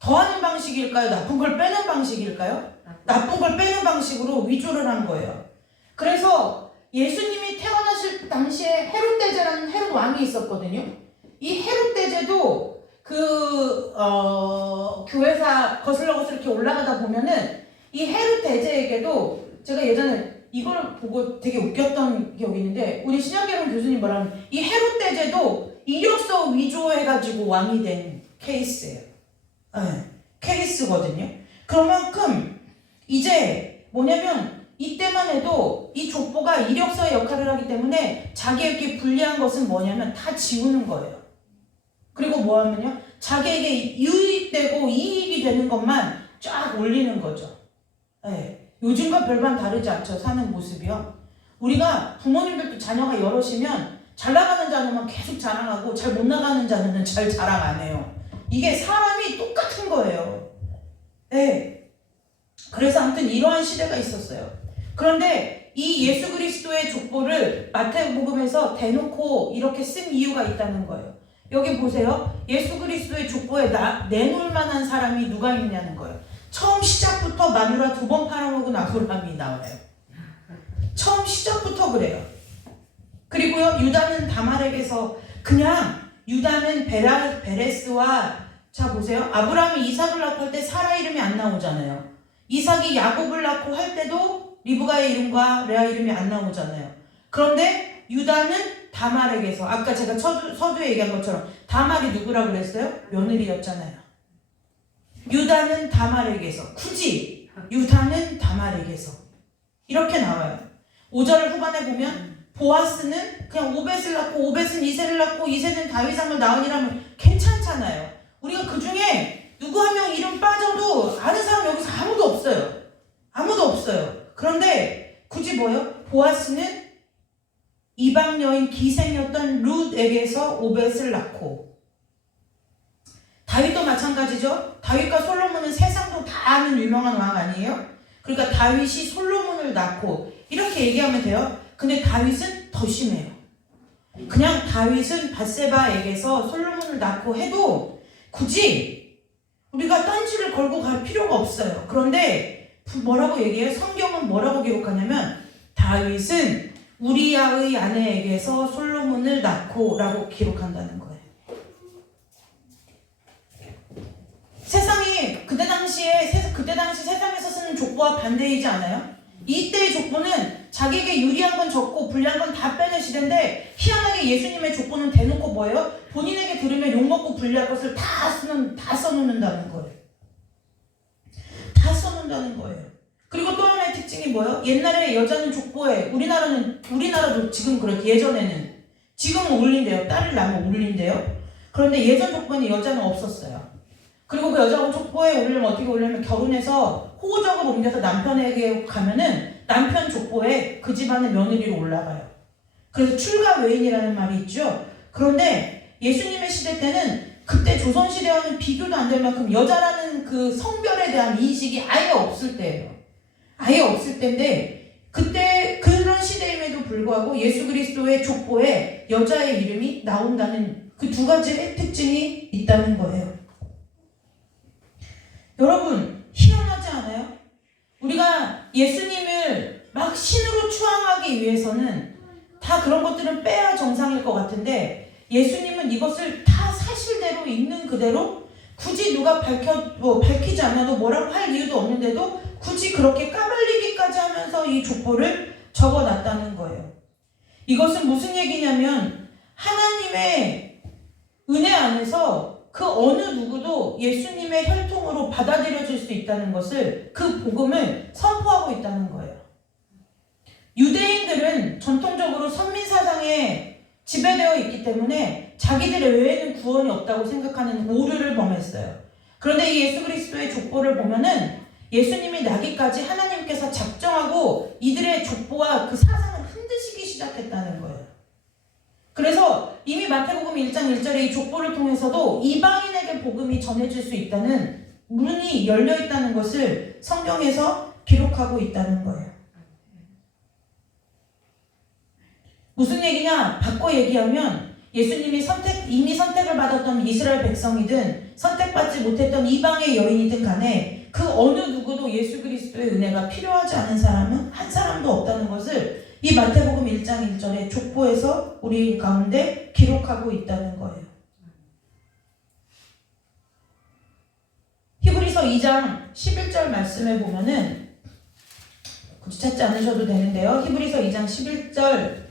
더하는 방식일까요? 나쁜 걸 빼는 방식일까요? 나쁜 걸 빼는 방식으로 위조를 한 거예요. 그래서 예수님이 태어나실 당시에 헤롯 대제라는 헤롯 왕이 있었거든요. 이 헤롯 대제도 교회사 거슬러 이렇게 올라가다 보면은 이 헤롯 대제에게도 제가 예전에 이걸 보고 되게 웃겼던 기억이 있는데 우리 신약개론 교수님 뭐라면 이 헤롯 대제도 이력서 위조해가지고 왕이 된 케이스예요. 네, 케이스거든요. 그만큼 이제 뭐냐면 이때만 해도 이 족보가 이력서의 역할을 하기 때문에 자기에게 불리한 것은 뭐냐면 다 지우는 거예요. 그리고 뭐하면요, 자기에게 유익되고 이익이 되는 것만 쫙 올리는 거죠. 네. 요즘과 별반 다르지 않죠. 사는 모습이요. 우리가 부모님들도 자녀가 여럿이면 잘 나가는 자녀만 계속 자랑하고 잘 못 나가는 자녀는 잘 자랑 안 해요. 이게 사람이 똑같은 거예요. 네. 그래서 아무튼 이러한 시대가 있었어요. 그런데 이 예수 그리스도의 족보를 마태복음에서 대놓고 이렇게 쓴 이유가 있다는 거예요. 여기 보세요. 예수 그리스도의 족보에 내놓을 만한 사람이 누가 있냐는 거예요. 처음 시작부터 마누라 2번 팔아먹은 아브라함이 나와요. 처음 시작부터 그래요. 그리고요, 유다는 다말에게서 그냥 유다는 베레스와 자 보세요. 아브라함이 이삭을 낳고 할 때 사라 이름이 안 나오잖아요. 이삭이 야곱을 낳고 할 때도 리브가의 이름과 레아 이름이 안 나오잖아요. 그런데 유다는 다말에게서 아까 제가 서두에 얘기한 것처럼 다말이 누구라고 그랬어요? 며느리였잖아요. 유다는 다말에게서 굳이 유다는 다말에게서 이렇게 나와요. 5절 후반에 보면 보아스는 그냥 오벳을 낳고 오벳은 이새를 낳고 이새는 다윗왕을 낳으니라면 괜찮잖아요. 우리가 그 중에 누구 한 명 이름 빠져도 아는 사람 여기서 아무도 없어요. 아무도 없어요. 그런데 굳이 뭐예요? 보아스는 이방 여인 기생이었던 룻에게서 오벳을 낳고 다윗도 마찬가지죠. 다윗과 솔로몬은 세상도 다 아는 유명한 왕 아니에요? 그러니까 다윗이 솔로몬을 낳고 이렇게 얘기하면 돼요. 근데 다윗은 더 심해요. 그냥 다윗은 밧세바에게서 솔로몬을 낳고 해도 굳이 우리가 딴지를 걸고 갈 필요가 없어요. 그런데 뭐라고 얘기해요? 성경은 뭐라고 기록하냐면 다윗은 우리야의 아내에게서 솔로몬을 낳고 라고 기록한다는 거예요. 세상이 그때 당시 세상에서 쓰는 족보와 반대이지 않아요? 이때의 족보는 자기에게 유리한 건 적고 불리한 건 다 빼는 시대인데 희한하게 예수님의 족보는 대놓고 뭐예요? 본인에게 들으면 욕먹고 불리할 것을 다 써놓는다는 거예요. 다 써놓는다는 거예요. 그리고 또 하나의 특징이 뭐예요? 옛날에 여자는 족보에 우리나라도 지금 그렇게 예전에는 지금은 올린대요. 딸을 낳으면 올린대요. 그런데 예전 족보에는 여자는 없었어요. 그리고 그 여자가 족보에 올리면 어떻게 올리면 결혼해서 호적을 옮겨서 남편에게 가면은 남편 족보에 그 집안의 며느리로 올라가요. 그래서 출가 외인이라는 말이 있죠. 그런데 예수님의 시대 때는 그때 조선시대와는 비교도 안 될 만큼 여자라는 그 성별에 대한 인식이 아예 없을 때예요. 아예 없을 때인데 그때 그런 시대임에도 불구하고 예수 그리스도의 족보에 여자의 이름이 나온다는 그 두 가지의 특징이 있다는 거예요. 여러분 희한하지 않아요? 우리가 예수님을 막 신으로 추앙하기 위해서는 다 그런 것들은 빼야 정상일 것 같은데 예수님은 이것을 다 사실대로 있는 그대로 굳이 누가 밝히지 않아도 뭐라고 할 이유도 없는데도 굳이 그렇게 까발리기까지 하면서 이 족보를 적어놨다는 거예요. 이것은 무슨 얘기냐면 하나님의 은혜 안에서 그 어느 누구도 예수님의 혈통으로 받아들여질 수 있다는 것을, 그 복음을 선포하고 있다는 거예요. 유대인들은 전통적으로 선민사상에 지배되어 있기 때문에 자기들 외에는 구원이 없다고 생각하는 오류를 범했어요. 그런데 이 예수 그리스도의 족보를 보면은 예수님이 나기까지 하나님께서 작정하고 이들의 족보와 그 사상을 흔드시기 시작했다는 거예요. 그래서 이미 마태복음 1장 1절에 이 족보를 통해서도 이방인에게 복음이 전해질 수 있다는 문이 열려 있다는 것을 성경에서 기록하고 있다는 거예요. 무슨 얘기냐? 바꿔 얘기하면 예수님이 이미 선택을 받았던 이스라엘 백성이든 선택받지 못했던 이방의 여인이든 간에 그 어느 누구도 예수 그리스도의 은혜가 필요하지 않은 사람은 한 사람도 없다는 것을 이 마태복음 1장 1절의 족보에서 우리 가운데 기록하고 있다는 거예요. 히브리서 2장 11절 말씀에 보면은 굳이 찾지 않으셔도 되는데요. 히브리서 2장 11절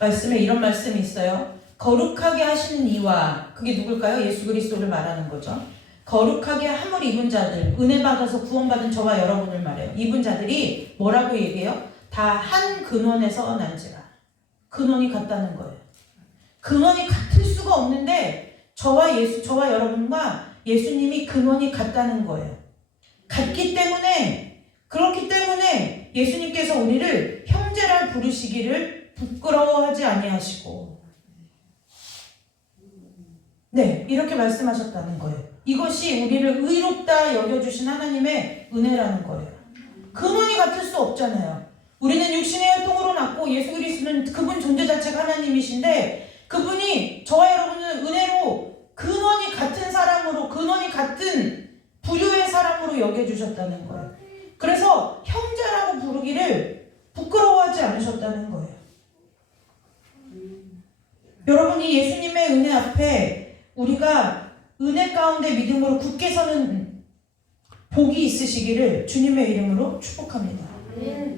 말씀에 이런 말씀이 있어요. 거룩하게 하시는 이와, 그게 누굴까요? 예수 그리스도를 말하는 거죠. 거룩하게 함을 입은 자들, 은혜 받아서 구원받은 저와 여러분을 말해요. 입은 자들이 뭐라고 얘기해요? 다 한 근원에서 난지라. 근원이 같다는 거예요. 근원이 같을 수가 없는데 저와 여러분과 예수님이 근원이 같다는 거예요. 그렇기 때문에 예수님께서 우리를 형제라 부르시기를 부끄러워하지 아니하시고, 네, 이렇게 말씀하셨다는 거예요. 이것이 우리를 의롭다 여겨주신 하나님의 은혜라는 거예요. 근원이 같을 수 없잖아요. 우리는 육신의 혈통으로 낳고 예수 그리스도는 그분 존재 자체가 하나님이신데 그분이 저와 여러분은 은혜로 근원이 같은 사람으로, 근원이 같은 부류의 사람으로 여겨주셨다는 거예요. 그래서 형제라고 부르기를 부끄러워하지 않으셨다는 거예요. 여러분이 예수님의 은혜 앞에 우리가 은혜 가운데 믿음으로 굳게 서는 복이 있으시기를 주님의 이름으로 축복합니다.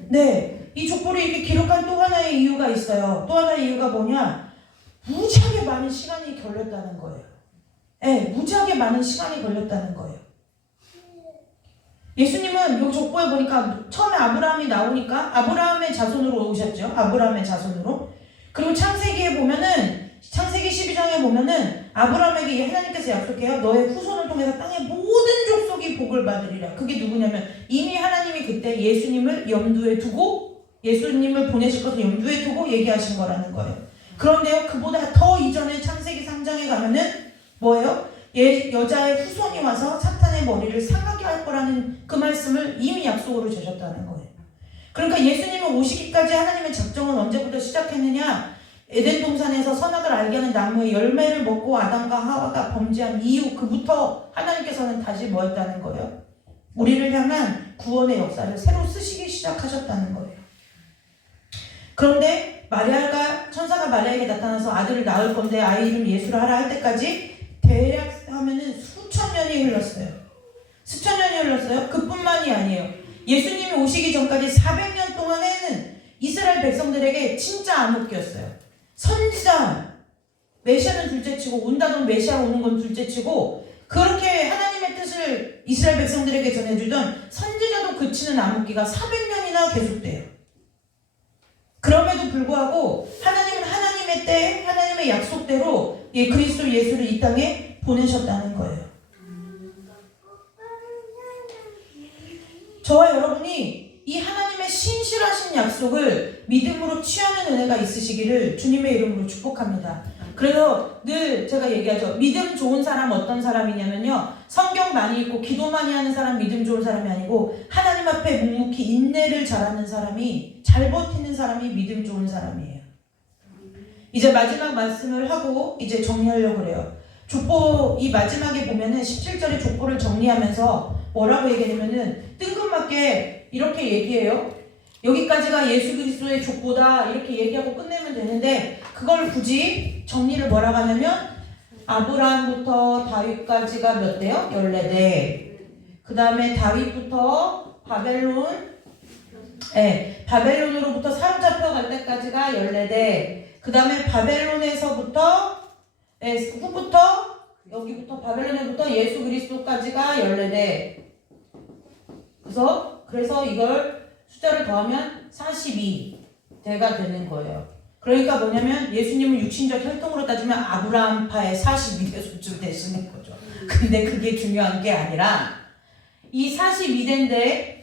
네, 이 족보를 이렇게 기록한 또 하나의 이유가 있어요. 또 하나의 이유가 뭐냐? 무지하게 많은 시간이 걸렸다는 거예요. 네, 무지하게 많은 시간이 걸렸다는 거예요. 예수님은 이 족보에 보니까 처음에 아브라함이 나오니까 아브라함의 자손으로 오셨죠. 아브라함의 자손으로. 그리고 창세기 12장에 보면은 아브라함에게 하나님께서 약속해요. 너의 후손을 통해서 땅의 모든 족속이 복을 받으리라. 그게 누구냐면 이미 하나님이 그때 예수님을 보내실 것을 염두에 두고 얘기하신 거라는 거예요. 그런데요, 그보다 더 이전에 창세기 3장에 가면은 뭐예요? 여자의 후손이 와서 사탄의 머리를 상하게 할 거라는 그 말씀을 이미 약속으로 주셨다는 거예요. 그러니까 예수님은 오시기까지 하나님의 작정은 언제부터 시작했느냐? 에덴 동산에서 선악을 알게 하는 나무의 열매를 먹고 아담과 하와가 범죄한 이후 그부터 하나님께서는 다시 뭐 했다는 거예요? 우리를 향한 구원의 역사를 새로 쓰시기 시작하셨다는 거예요. 그런데 천사가 마리아에게 나타나서 아들을 낳을 건데 아이 이름 예수를 하라 할 때까지 대략 하면은 수천 년이 흘렀어요. 그뿐만이 아니에요. 예수님이 오시기 전까지 400년 동안에는 이스라엘 백성들에게 진짜 암흑기였어요. 선지자, 메시아는 둘째치고 온다던 메시아 오는 건 둘째치고 그렇게 하나님의 뜻을 이스라엘 백성들에게 전해주던 선지자도 그치는 암흑기가 400년이나 계속돼요. 그럼에도 불구하고 하나님은 하나님의 때, 하나님의 약속대로 그리스도 예수를 이 땅에 보내셨다는 거예요. 저와 여러분이 이 하나님의 신실하신 약속을 믿음으로 취하는 은혜가 있으시기를 주님의 이름으로 축복합니다. 그래서 늘 제가 얘기하죠. 믿음 좋은 사람 어떤 사람이냐면요. 성경 많이 읽고 기도 많이 하는 사람 믿음 좋은 사람이 아니고 하나님 앞에 묵묵히 인내를 잘하는 사람이, 잘 버티는 사람이 믿음 좋은 사람이에요. 이제 마지막 말씀을 하고 이제 정리하려고 그래요. 족보 이 마지막에 보면은 17절에 족보를 정리하면서 뭐라고 얘기하냐면은 뜬금맞게 이렇게 얘기해요. 여기까지가 예수 그리스도의 족보다 이렇게 얘기하고 끝내면 되는데 그걸 굳이 정리를 뭐라고 하냐면 아브라함부터 다윗까지가 몇 대요? 14대. 그 다음에 다윗부터 바벨론으로부터 사로잡혀 갈 때까지가 14대. 그 다음에 바벨론에서부터 후부터 여기부터 바벨론에부터 예수 그리스도까지가 14대. 그래서 이걸 숫자를 더하면 42대가 되는 거예요. 그러니까 뭐냐면 예수님은 육신적 혈통으로 따지면 아브라함파의 42대 수쯤 되시는 거죠. 근데 그게 중요한 게 아니라 이 42대인데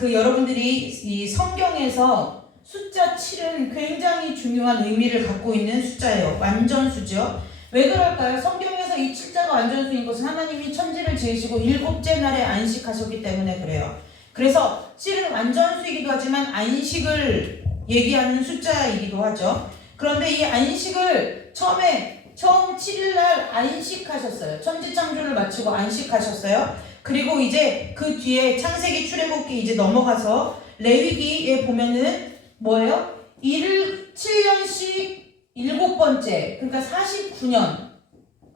여러분들이 이 성경에서 숫자 7은 굉장히 중요한 의미를 갖고 있는 숫자예요. 완전수죠. 왜 그럴까요? 성경에서 이 7자가 완전수인 것은 하나님이 천지를 지으시고 7째 날에 안식하셨기 때문에 그래요. 그래서 7은 완전수이기도 하지만 안식을 얘기하는 숫자이기도 하죠. 그런데 이 안식을 처음 7일날 안식하셨어요. 천지창조를 마치고 안식하셨어요. 그리고 이제 그 뒤에 창세기, 출애굽기 이제 넘어가서 레위기에 보면은 뭐예요? 7년씩 7번째, 그러니까 49년,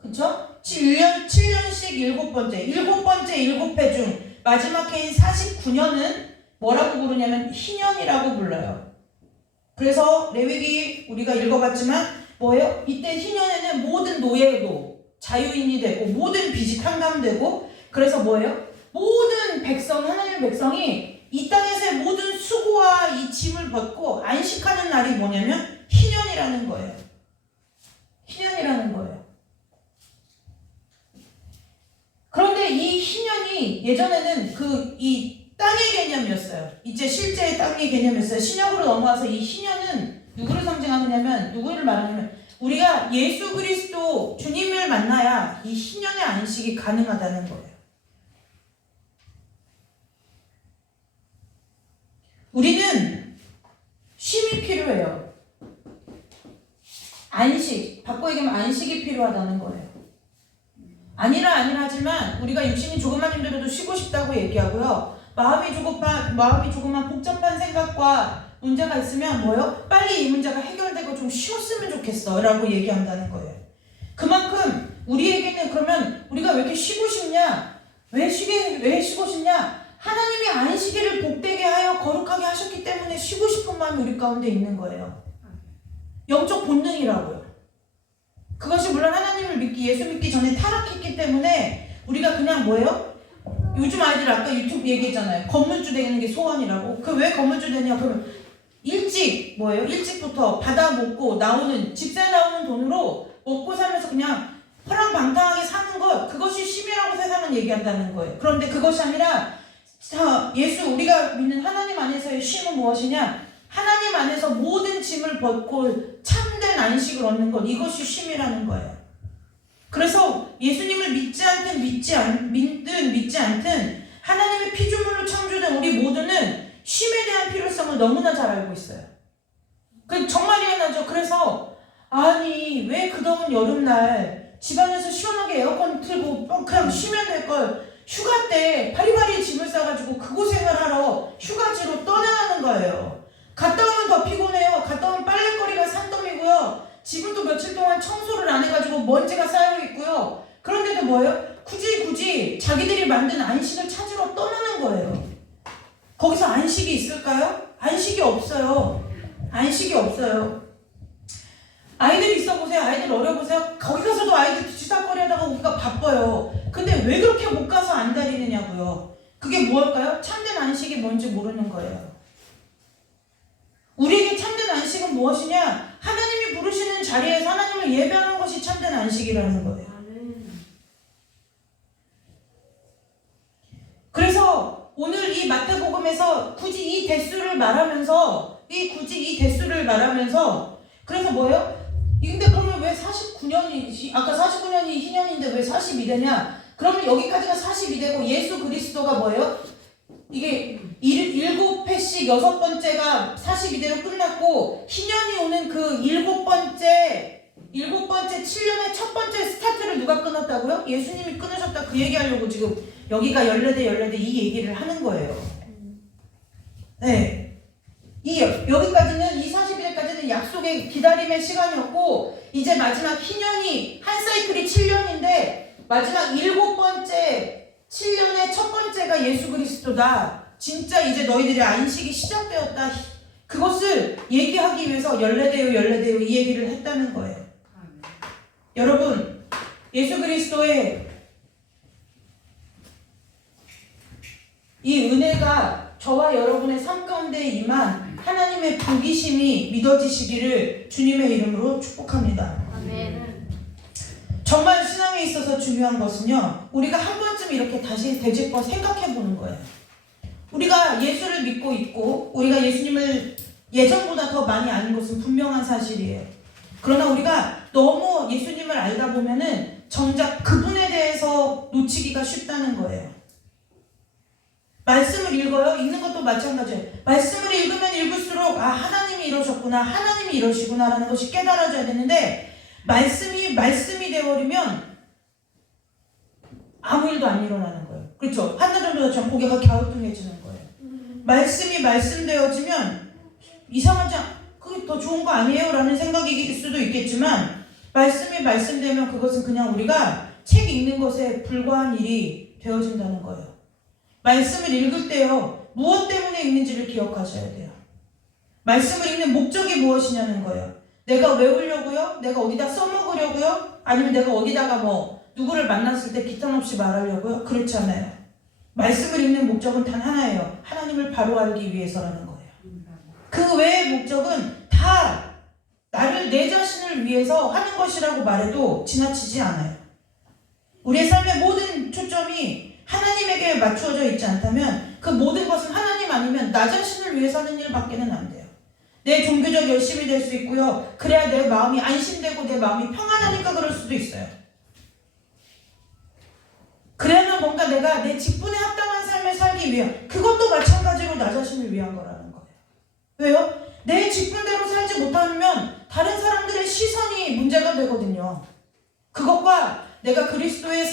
그쵸? 7년씩 7번째, 7번째 7회 중 마지막 해인 49년은 뭐라고 부르냐면 희년이라고 불러요. 그래서 레위기 우리가 읽어봤지만 뭐예요? 이때 희년에는 모든 노예도 자유인이 되고 모든 빚이 탕감되고, 그래서 뭐예요? 모든 백성, 하나님의 백성이 이 땅에서의 모든 수고와 이 짐을 벗고 안식하는 날이 뭐냐면 희년이라는 거예요. 희년이라는 거예요. 그런데 이 희년이 예전에는 이 땅의 개념이었어요. 이제 실제의 땅의 개념이었어요. 신약으로 넘어와서 이 희년은 누구를 상징하느냐면, 누구를 말하냐면 우리가 예수 그리스도 주님을 만나야 이 희년의 안식이 가능하다는 거예요. 우리는 쉼이 필요해요. 안식, 바꿔 얘기하면 안식이 필요하다는 거예요. 아니라 하지만 우리가 육신이 조금만 힘들어도 쉬고 싶다고 얘기하고요. 마음이 조금만 복잡한 생각과 문제가 있으면 뭐요? 빨리 이 문제가 해결되고 좀 쉬었으면 좋겠어 라고 얘기한다는 거예요. 그만큼 우리에게는 그러면 우리가 왜 이렇게 쉬고 싶냐? 왜 쉬고 싶냐? 하나님이 안식일을 복되게 하여 거룩하게 하셨기 때문에 쉬고 싶은 마음이 우리 가운데 있는 거예요. 영적 본능이라고요. 그것이 물론 하나님을 믿기, 예수 믿기 전에 타락했기 때문에 우리가 그냥 뭐예요? 요즘 아이들 아까 유튜브 얘기했잖아요. 건물주 되는 게 소원이라고. 그 왜 건물주 되냐? 그러면 일찍부터 받아 먹고 집세 나오는 돈으로 먹고 살면서 그냥 허랑방탕하게 사는 것, 그것이 쉼이라고 세상은 얘기한다는 거예요. 그런데 그것이 아니라 우리가 믿는 하나님 안에서의 쉼은 무엇이냐? 하나님 안에서 모든 짐을 벗고 참된 안식을 얻는 것, 이것이 쉼이라는 거예요. 그래서 예수님을 믿지 않든 하나님의 피조물로 창조된 우리 모두는 쉼에 대한 필요성을 너무나 잘 알고 있어요. 정말 미안하죠. 그래서 왜 그 더운 여름날 집안에서 시원하게 에어컨 틀고 그냥 쉬면 될걸 휴가 때 바리바리 짐을 싸가지고 그 고생을 하러 휴가지로 떠나는 거예요. 갔다 오면 더 피곤해요. 갔다 오면 빨래거리가 산더미고요. 집은 또 며칠 동안 청소를 안 해가지고 먼지가 쌓여있고요. 그런데도 뭐예요? 굳이 자기들이 만든 안식을 찾으러 떠나는 거예요. 거기서 안식이 있을까요? 안식이 없어요. 안식이 없어요. 아이들 있어보세요. 아이들 어려보세요. 거기 가서도 아이들 뒤치다거리 하다가 우리가 바빠요. 근데 왜 그렇게 못 가서 안달이느냐고요. 그게 무엇일까요? 참된 안식이 뭔지 모르는 거예요. 우리에게 참된 안식은 무엇이냐? 하나님이 부르시는 자리에서 하나님을 예배하는 것이 참된 안식이라는 거예요. 그래서 오늘 이 마태복음에서 굳이 이 대수를 말하면서 그래서 뭐예요? 근데 그러면 왜 49년이 아까 49년이 희년인데 왜 42되냐? 그러면 여기까지가 42되고 예수 그리스도가 뭐예요? 이게 7회씩 6번째가 42대로 끝났고 희년이 오는 그 7번째 7년의 첫 번째 스타트를 누가 끊었다고요? 예수님이 끊으셨다. 그 얘기하려고 지금 여기가 14대 이 얘기를 하는 거예요. 네. 여기까지는 이 42대까지는 약속의 기다림의 시간이었고, 이제 마지막 희년이 한 사이클이 7년인데 마지막 7번째 7년의 첫 번째가 예수 그리스도다. 진짜 이제 너희들의 안식이 시작되었다. 그것을 얘기하기 위해서 열례대요 이 얘기를 했다는 거예요. 여러분, 예수 그리스도의 이 은혜가 저와 여러분의 삶 가운데 임한 하나님의 부기심이 믿어지시기를 주님의 이름으로 축복합니다. 아멘. 정말 신앙에 있어서 중요한 것은요, 우리가 한 번쯤 이렇게 다시 되짚어 생각해 보는 거예요. 우리가 예수를 믿고 있고 우리가 예수님을 예전보다 더 많이 아는 것은 분명한 사실이에요. 그러나 우리가 너무 예수님을 알다 보면은 정작 그분에 대해서 놓치기가 쉽다는 거예요. 말씀을 읽어요. 읽는 것도 마찬가지예요. 말씀을 읽으면 읽을수록 하나님이 이러셨구나, 하나님이 이러시구나 라는 것이 깨달아져야 되는데, 말씀이 되어버리면 아무 일도 안 일어나는 거예요. 그렇죠? 한나절보다처럼 고개가 갸우뚱해지는 거예요. 말씀이 말씀되어지면 이상하지 그게 더 좋은 거 아니에요? 라는 생각일 수도 있겠지만, 말씀이 말씀되면 그것은 그냥 우리가 책 읽는 것에 불과한 일이 되어진다는 거예요. 말씀을 읽을 때요, 무엇 때문에 읽는지를 기억하셔야 돼요. 말씀을 읽는 목적이 무엇이냐는 거예요. 내가 외우려고요? 내가 어디다 써먹으려고요? 아니면 내가 어디다가 누구를 만났을 때 기탄 없이 말하려고요? 그렇지 않아요. 말씀을 읽는 목적은 단 하나예요. 하나님을 바로 알기 위해서라는 거예요. 그 외의 목적은 다 내 자신을 위해서 하는 것이라고 말해도 지나치지 않아요. 우리의 삶의 모든 초점이 하나님에게 맞추어져 있지 않다면 그 모든 것은 하나님 아니면 나 자신을 위해서 하는 일밖에는 안 돼요. 내 종교적 열심이 될 수 있고요. 그래야 내 마음이 안심되고 내 마음이 평안하니까 그럴 수도 있어요. 그래야만 뭔가 내가 내 직분에 합당한 삶을 살기 위해, 그것도 마찬가지로 나 자신을 위한 거라는 거예요. 왜요? 내 직분대로 살지 못하면 다른 사람들의 시선이 문제가 되거든요. 그것과 내가 그리스도의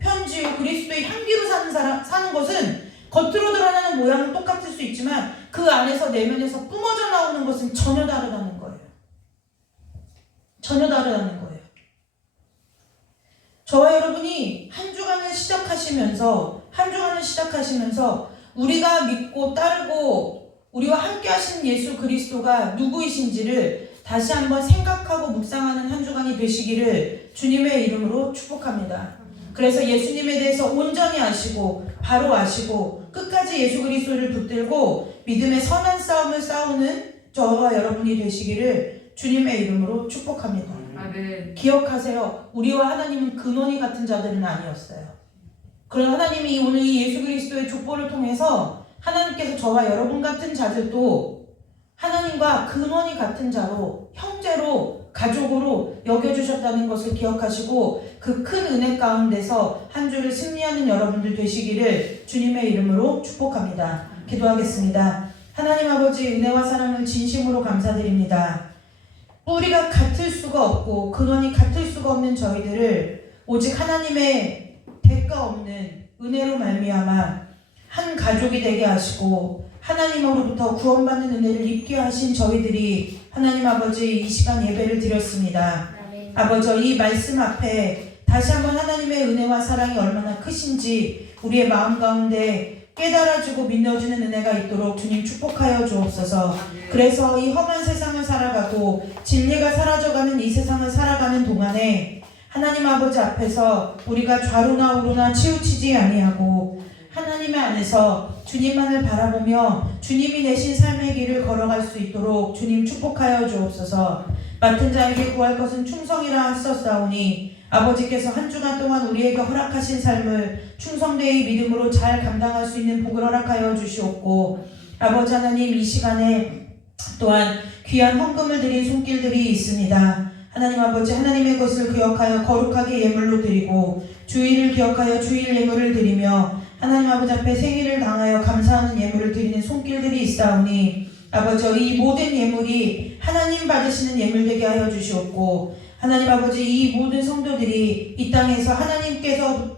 편지요, 그리스도의 향기로 사는 것은 겉으로 드러나는 모양은 똑같을 수 있지만 그 안에서 내면에서 뿜어져 나오는 것은 전혀 다르다는 거예요. 전혀 다르다는 거예요. 저와 여러분이 한 주간을 시작하시면서 우리가 믿고 따르고 우리와 함께 하신 예수 그리스도가 누구이신지를 다시 한번 생각하고 묵상하는 한 주간이 되시기를 주님의 이름으로 축복합니다. 그래서 예수님에 대해서 온전히 아시고 바로 아시고 끝까지 예수 그리스도를 붙들고 믿음의 선한 싸움을 싸우는 저와 여러분이 되시기를 주님의 이름으로 축복합니다. 아멘. 기억하세요. 우리와 하나님은 근원이 같은 자들은 아니었어요. 그러나 하나님이 오늘 이 예수 그리스도의 족보를 통해서 하나님께서 저와 여러분 같은 자들도 하나님과 근원이 같은 자로, 형제로, 가족으로 여겨주셨다는 것을 기억하시고 그 큰 은혜 가운데서 한 주를 승리하는 여러분들 되시기를 주님의 이름으로 축복합니다. 기도하겠습니다. 하나님 아버지, 은혜와 사랑을 진심으로 감사드립니다. 뿌리가 같을 수가 없고 근원이 같을 수가 없는 저희들을 오직 하나님의 대가 없는 은혜로 말미암아 한 가족이 되게 하시고 하나님으로부터 구원받는 은혜를 입게 하신 저희들이 하나님 아버지 이 시간 예배를 드렸습니다. 아버지, 이 말씀 앞에 다시 한번 하나님의 은혜와 사랑이 얼마나 크신지 우리의 마음 가운데 깨달아주고 믿어주는 은혜가 있도록 주님 축복하여 주옵소서. 그래서 이 험한 세상을 살아가고 진리가 사라져가는 이 세상을 살아가는 동안에 하나님 아버지 앞에서 우리가 좌로나 우로나 치우치지 아니하고 하나님의 안에서 주님만을 바라보며 주님이 내신 삶의 길을 걸어갈 수 있도록 주님 축복하여 주옵소서. 맡은 자에게 구할 것은 충성이라 하셨사오니 아버지께서 한 주간 동안 우리에게 허락하신 삶을 충성되이 믿음으로 잘 감당할 수 있는 복을 허락하여 주시옵고, 아버지 하나님, 이 시간에 또한 귀한 헌금을 드린 손길들이 있습니다. 하나님 아버지, 하나님의 것을 기억하여 거룩하게 예물로 드리고 주일을 기억하여 주일 예물을 드리며 하나님 아버지 앞에 생일을 당하여 감사하는 예물을 드리는 손길들이 있사오니 아버지, 이 모든 예물이 하나님 받으시는 예물 되게 하여 주시옵고, 하나님 아버지, 이 모든 성도들이 이 땅에서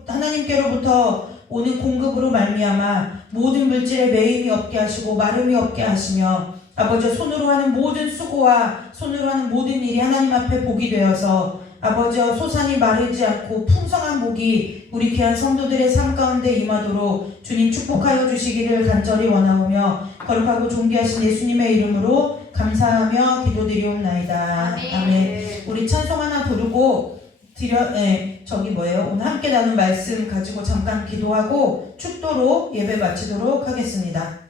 하나님께로부터 오는 공급으로 말미암아 모든 물질에 매임이 없게 하시고 마름이 없게 하시며 아버지, 손으로 하는 모든 수고와 손으로 하는 모든 일이 하나님 앞에 복이 되어서 아버지여 소산이 마르지 않고 풍성한 복이 우리 귀한 성도들의 삶 가운데 임하도록 주님 축복하여 주시기를 간절히 원하오며 거룩하고 존귀하신 예수님의 이름으로 감사하며 기도드리옵나이다. 아멘. 우리 찬송 하나 부르고 오늘 함께 나눈 말씀 가지고 잠깐 기도하고 축도로 예배 마치도록 하겠습니다.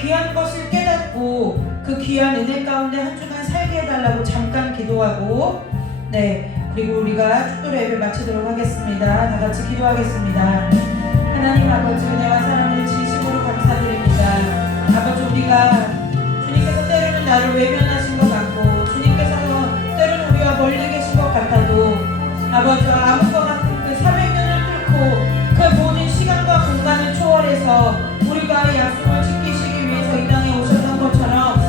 귀한 것을 깨닫고 그 귀한 은혜 가운데 한 주간 살게 해달라고 잠깐 기도하고 그리고 우리가 축도로 예배 마치도록 하겠습니다. 다 같이 기도하겠습니다. 하나님 아버지 은혜와 사랑을 진심으로 감사드립니다. 아버지 우리가 주님께서 때로는 나를 외면하신 것 같고 주님께서 때로는 우리와 멀리 계신 것 같아도 아버지와 암과 같은 그 300년을 뚫고 그 모든 시간과 공간을 초월해서 우리가 약속을 지키시기 위해서 이 땅에 오셨던 것처럼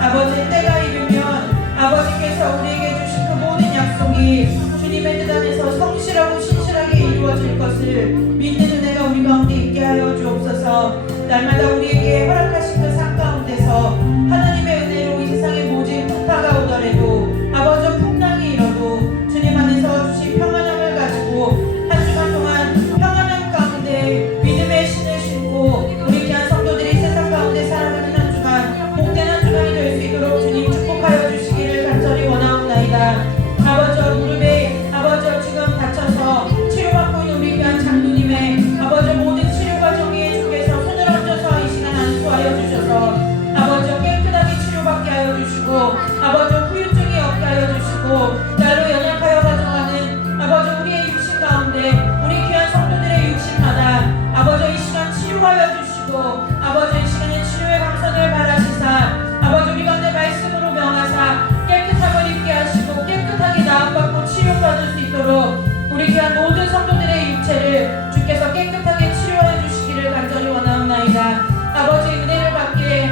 아버지 때가 이르면 아버지께서 우리에게 주신 그 모든 약속이 주님의 뜻 안에서 성실하고 신실하게 이루어질 것을 믿는 은혜가 우리 가운데 있게 하여 주옵소서. 날마다 우리에게 허락하신 그 삶 가운데서 하나님의 은혜로 이 세상의 모진 풍파가 오더라도 아버지 풍랑이 일어도 주님 안에서 주신 평안함을 가지고 한 주간 동안 평안함 가운데 믿음의 신을 신고 우리 귀한 성도들이 세상 가운데 살아가는 한 주간 복된 한 주간이 될 수 있도록 주님 축복하여 주시기를 간절히 원하옵나이다. 아버지와 무릎에 아버지와 지금 다쳐서 치료받고 있는 우리 귀한 장로님의 아버지 모든 치료 과정에 주께서 손을 얹어서 이 시간 주시고 아버지 이 시간에 치료의 감선을 바라시사 아버지 우리 가운데 말씀으로 명하사 깨끗함을 입게 하시고 깨끗하게 나음받고 치료받을 수 있도록 우리 귀한 모든 성도들의 육체를 주께서 깨끗하게 치료해 주시기를 간절히 원하옵나이다. 아버지 은혜를 받기에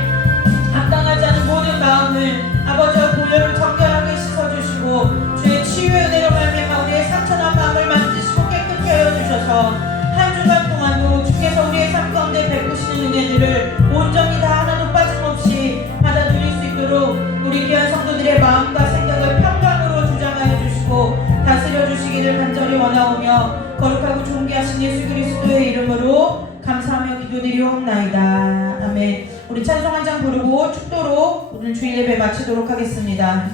합당하지 않은 모든 마음을 아버지와 보혈을 정결하게 씻어주시고 주의 치유의 은혜로 말미암아 우리의 상처난 마음을 만지시고 깨끗게 하여 주셔서 한 주간 동안도 주께서 우리의 삶 가운데 베푸시는 은혜들을 온전히 다 하나도 빠짐없이 받아 누릴 수 있도록 우리 귀한 성도들의 마음과 생각을 평강으로 주장하여 주시고 다스려 주시기를 간절히 원하오며 거룩하고 존귀하신 예수 그리스도의 이름으로 감사하며 기도드리옵나이다. 아멘. 우리 찬송 한 장 부르고 축도로 오늘 주일 예배 마치도록 하겠습니다.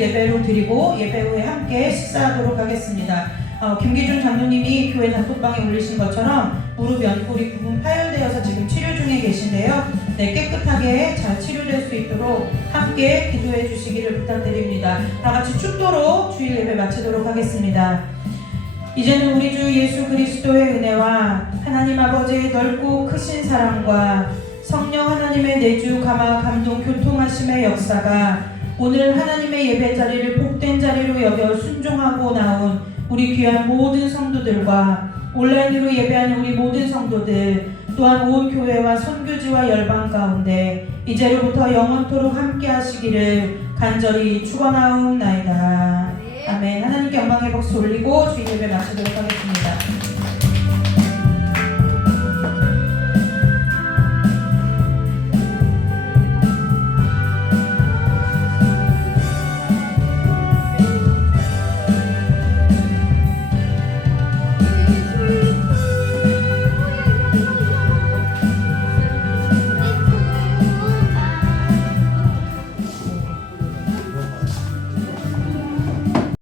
예배로 드리고 예배 후에 함께 식사하도록 하겠습니다. 김기준 장로님이 교회 단톡방에 올리신 것처럼 무릎 연골이 부분 파열되어서 지금 치료 중에 계신데요. 네, 깨끗하게 잘 치료될 수 있도록 함께 기도해 주시기를 부탁드립니다. 다 같이 축도로 주일 예배 마치도록 하겠습니다. 이제는 우리 주 예수 그리스도의 은혜와 하나님 아버지의 넓고 크신 사랑과 성령 하나님의 내주 감화 감동 교통하심의 역사가 오늘 하나님의 예배 자리를 복된 자리로 여겨 순종하고 나온 우리 귀한 모든 성도들과 온라인으로 예배하는 우리 모든 성도들 또한 온 교회와 선교지와 열방 가운데 이제로부터 영원토록 함께 하시기를 간절히 축원하옵나이다. 아멘. 하나님께 영광의 박수 올리고 주일 예배 마치도록 하겠습니다.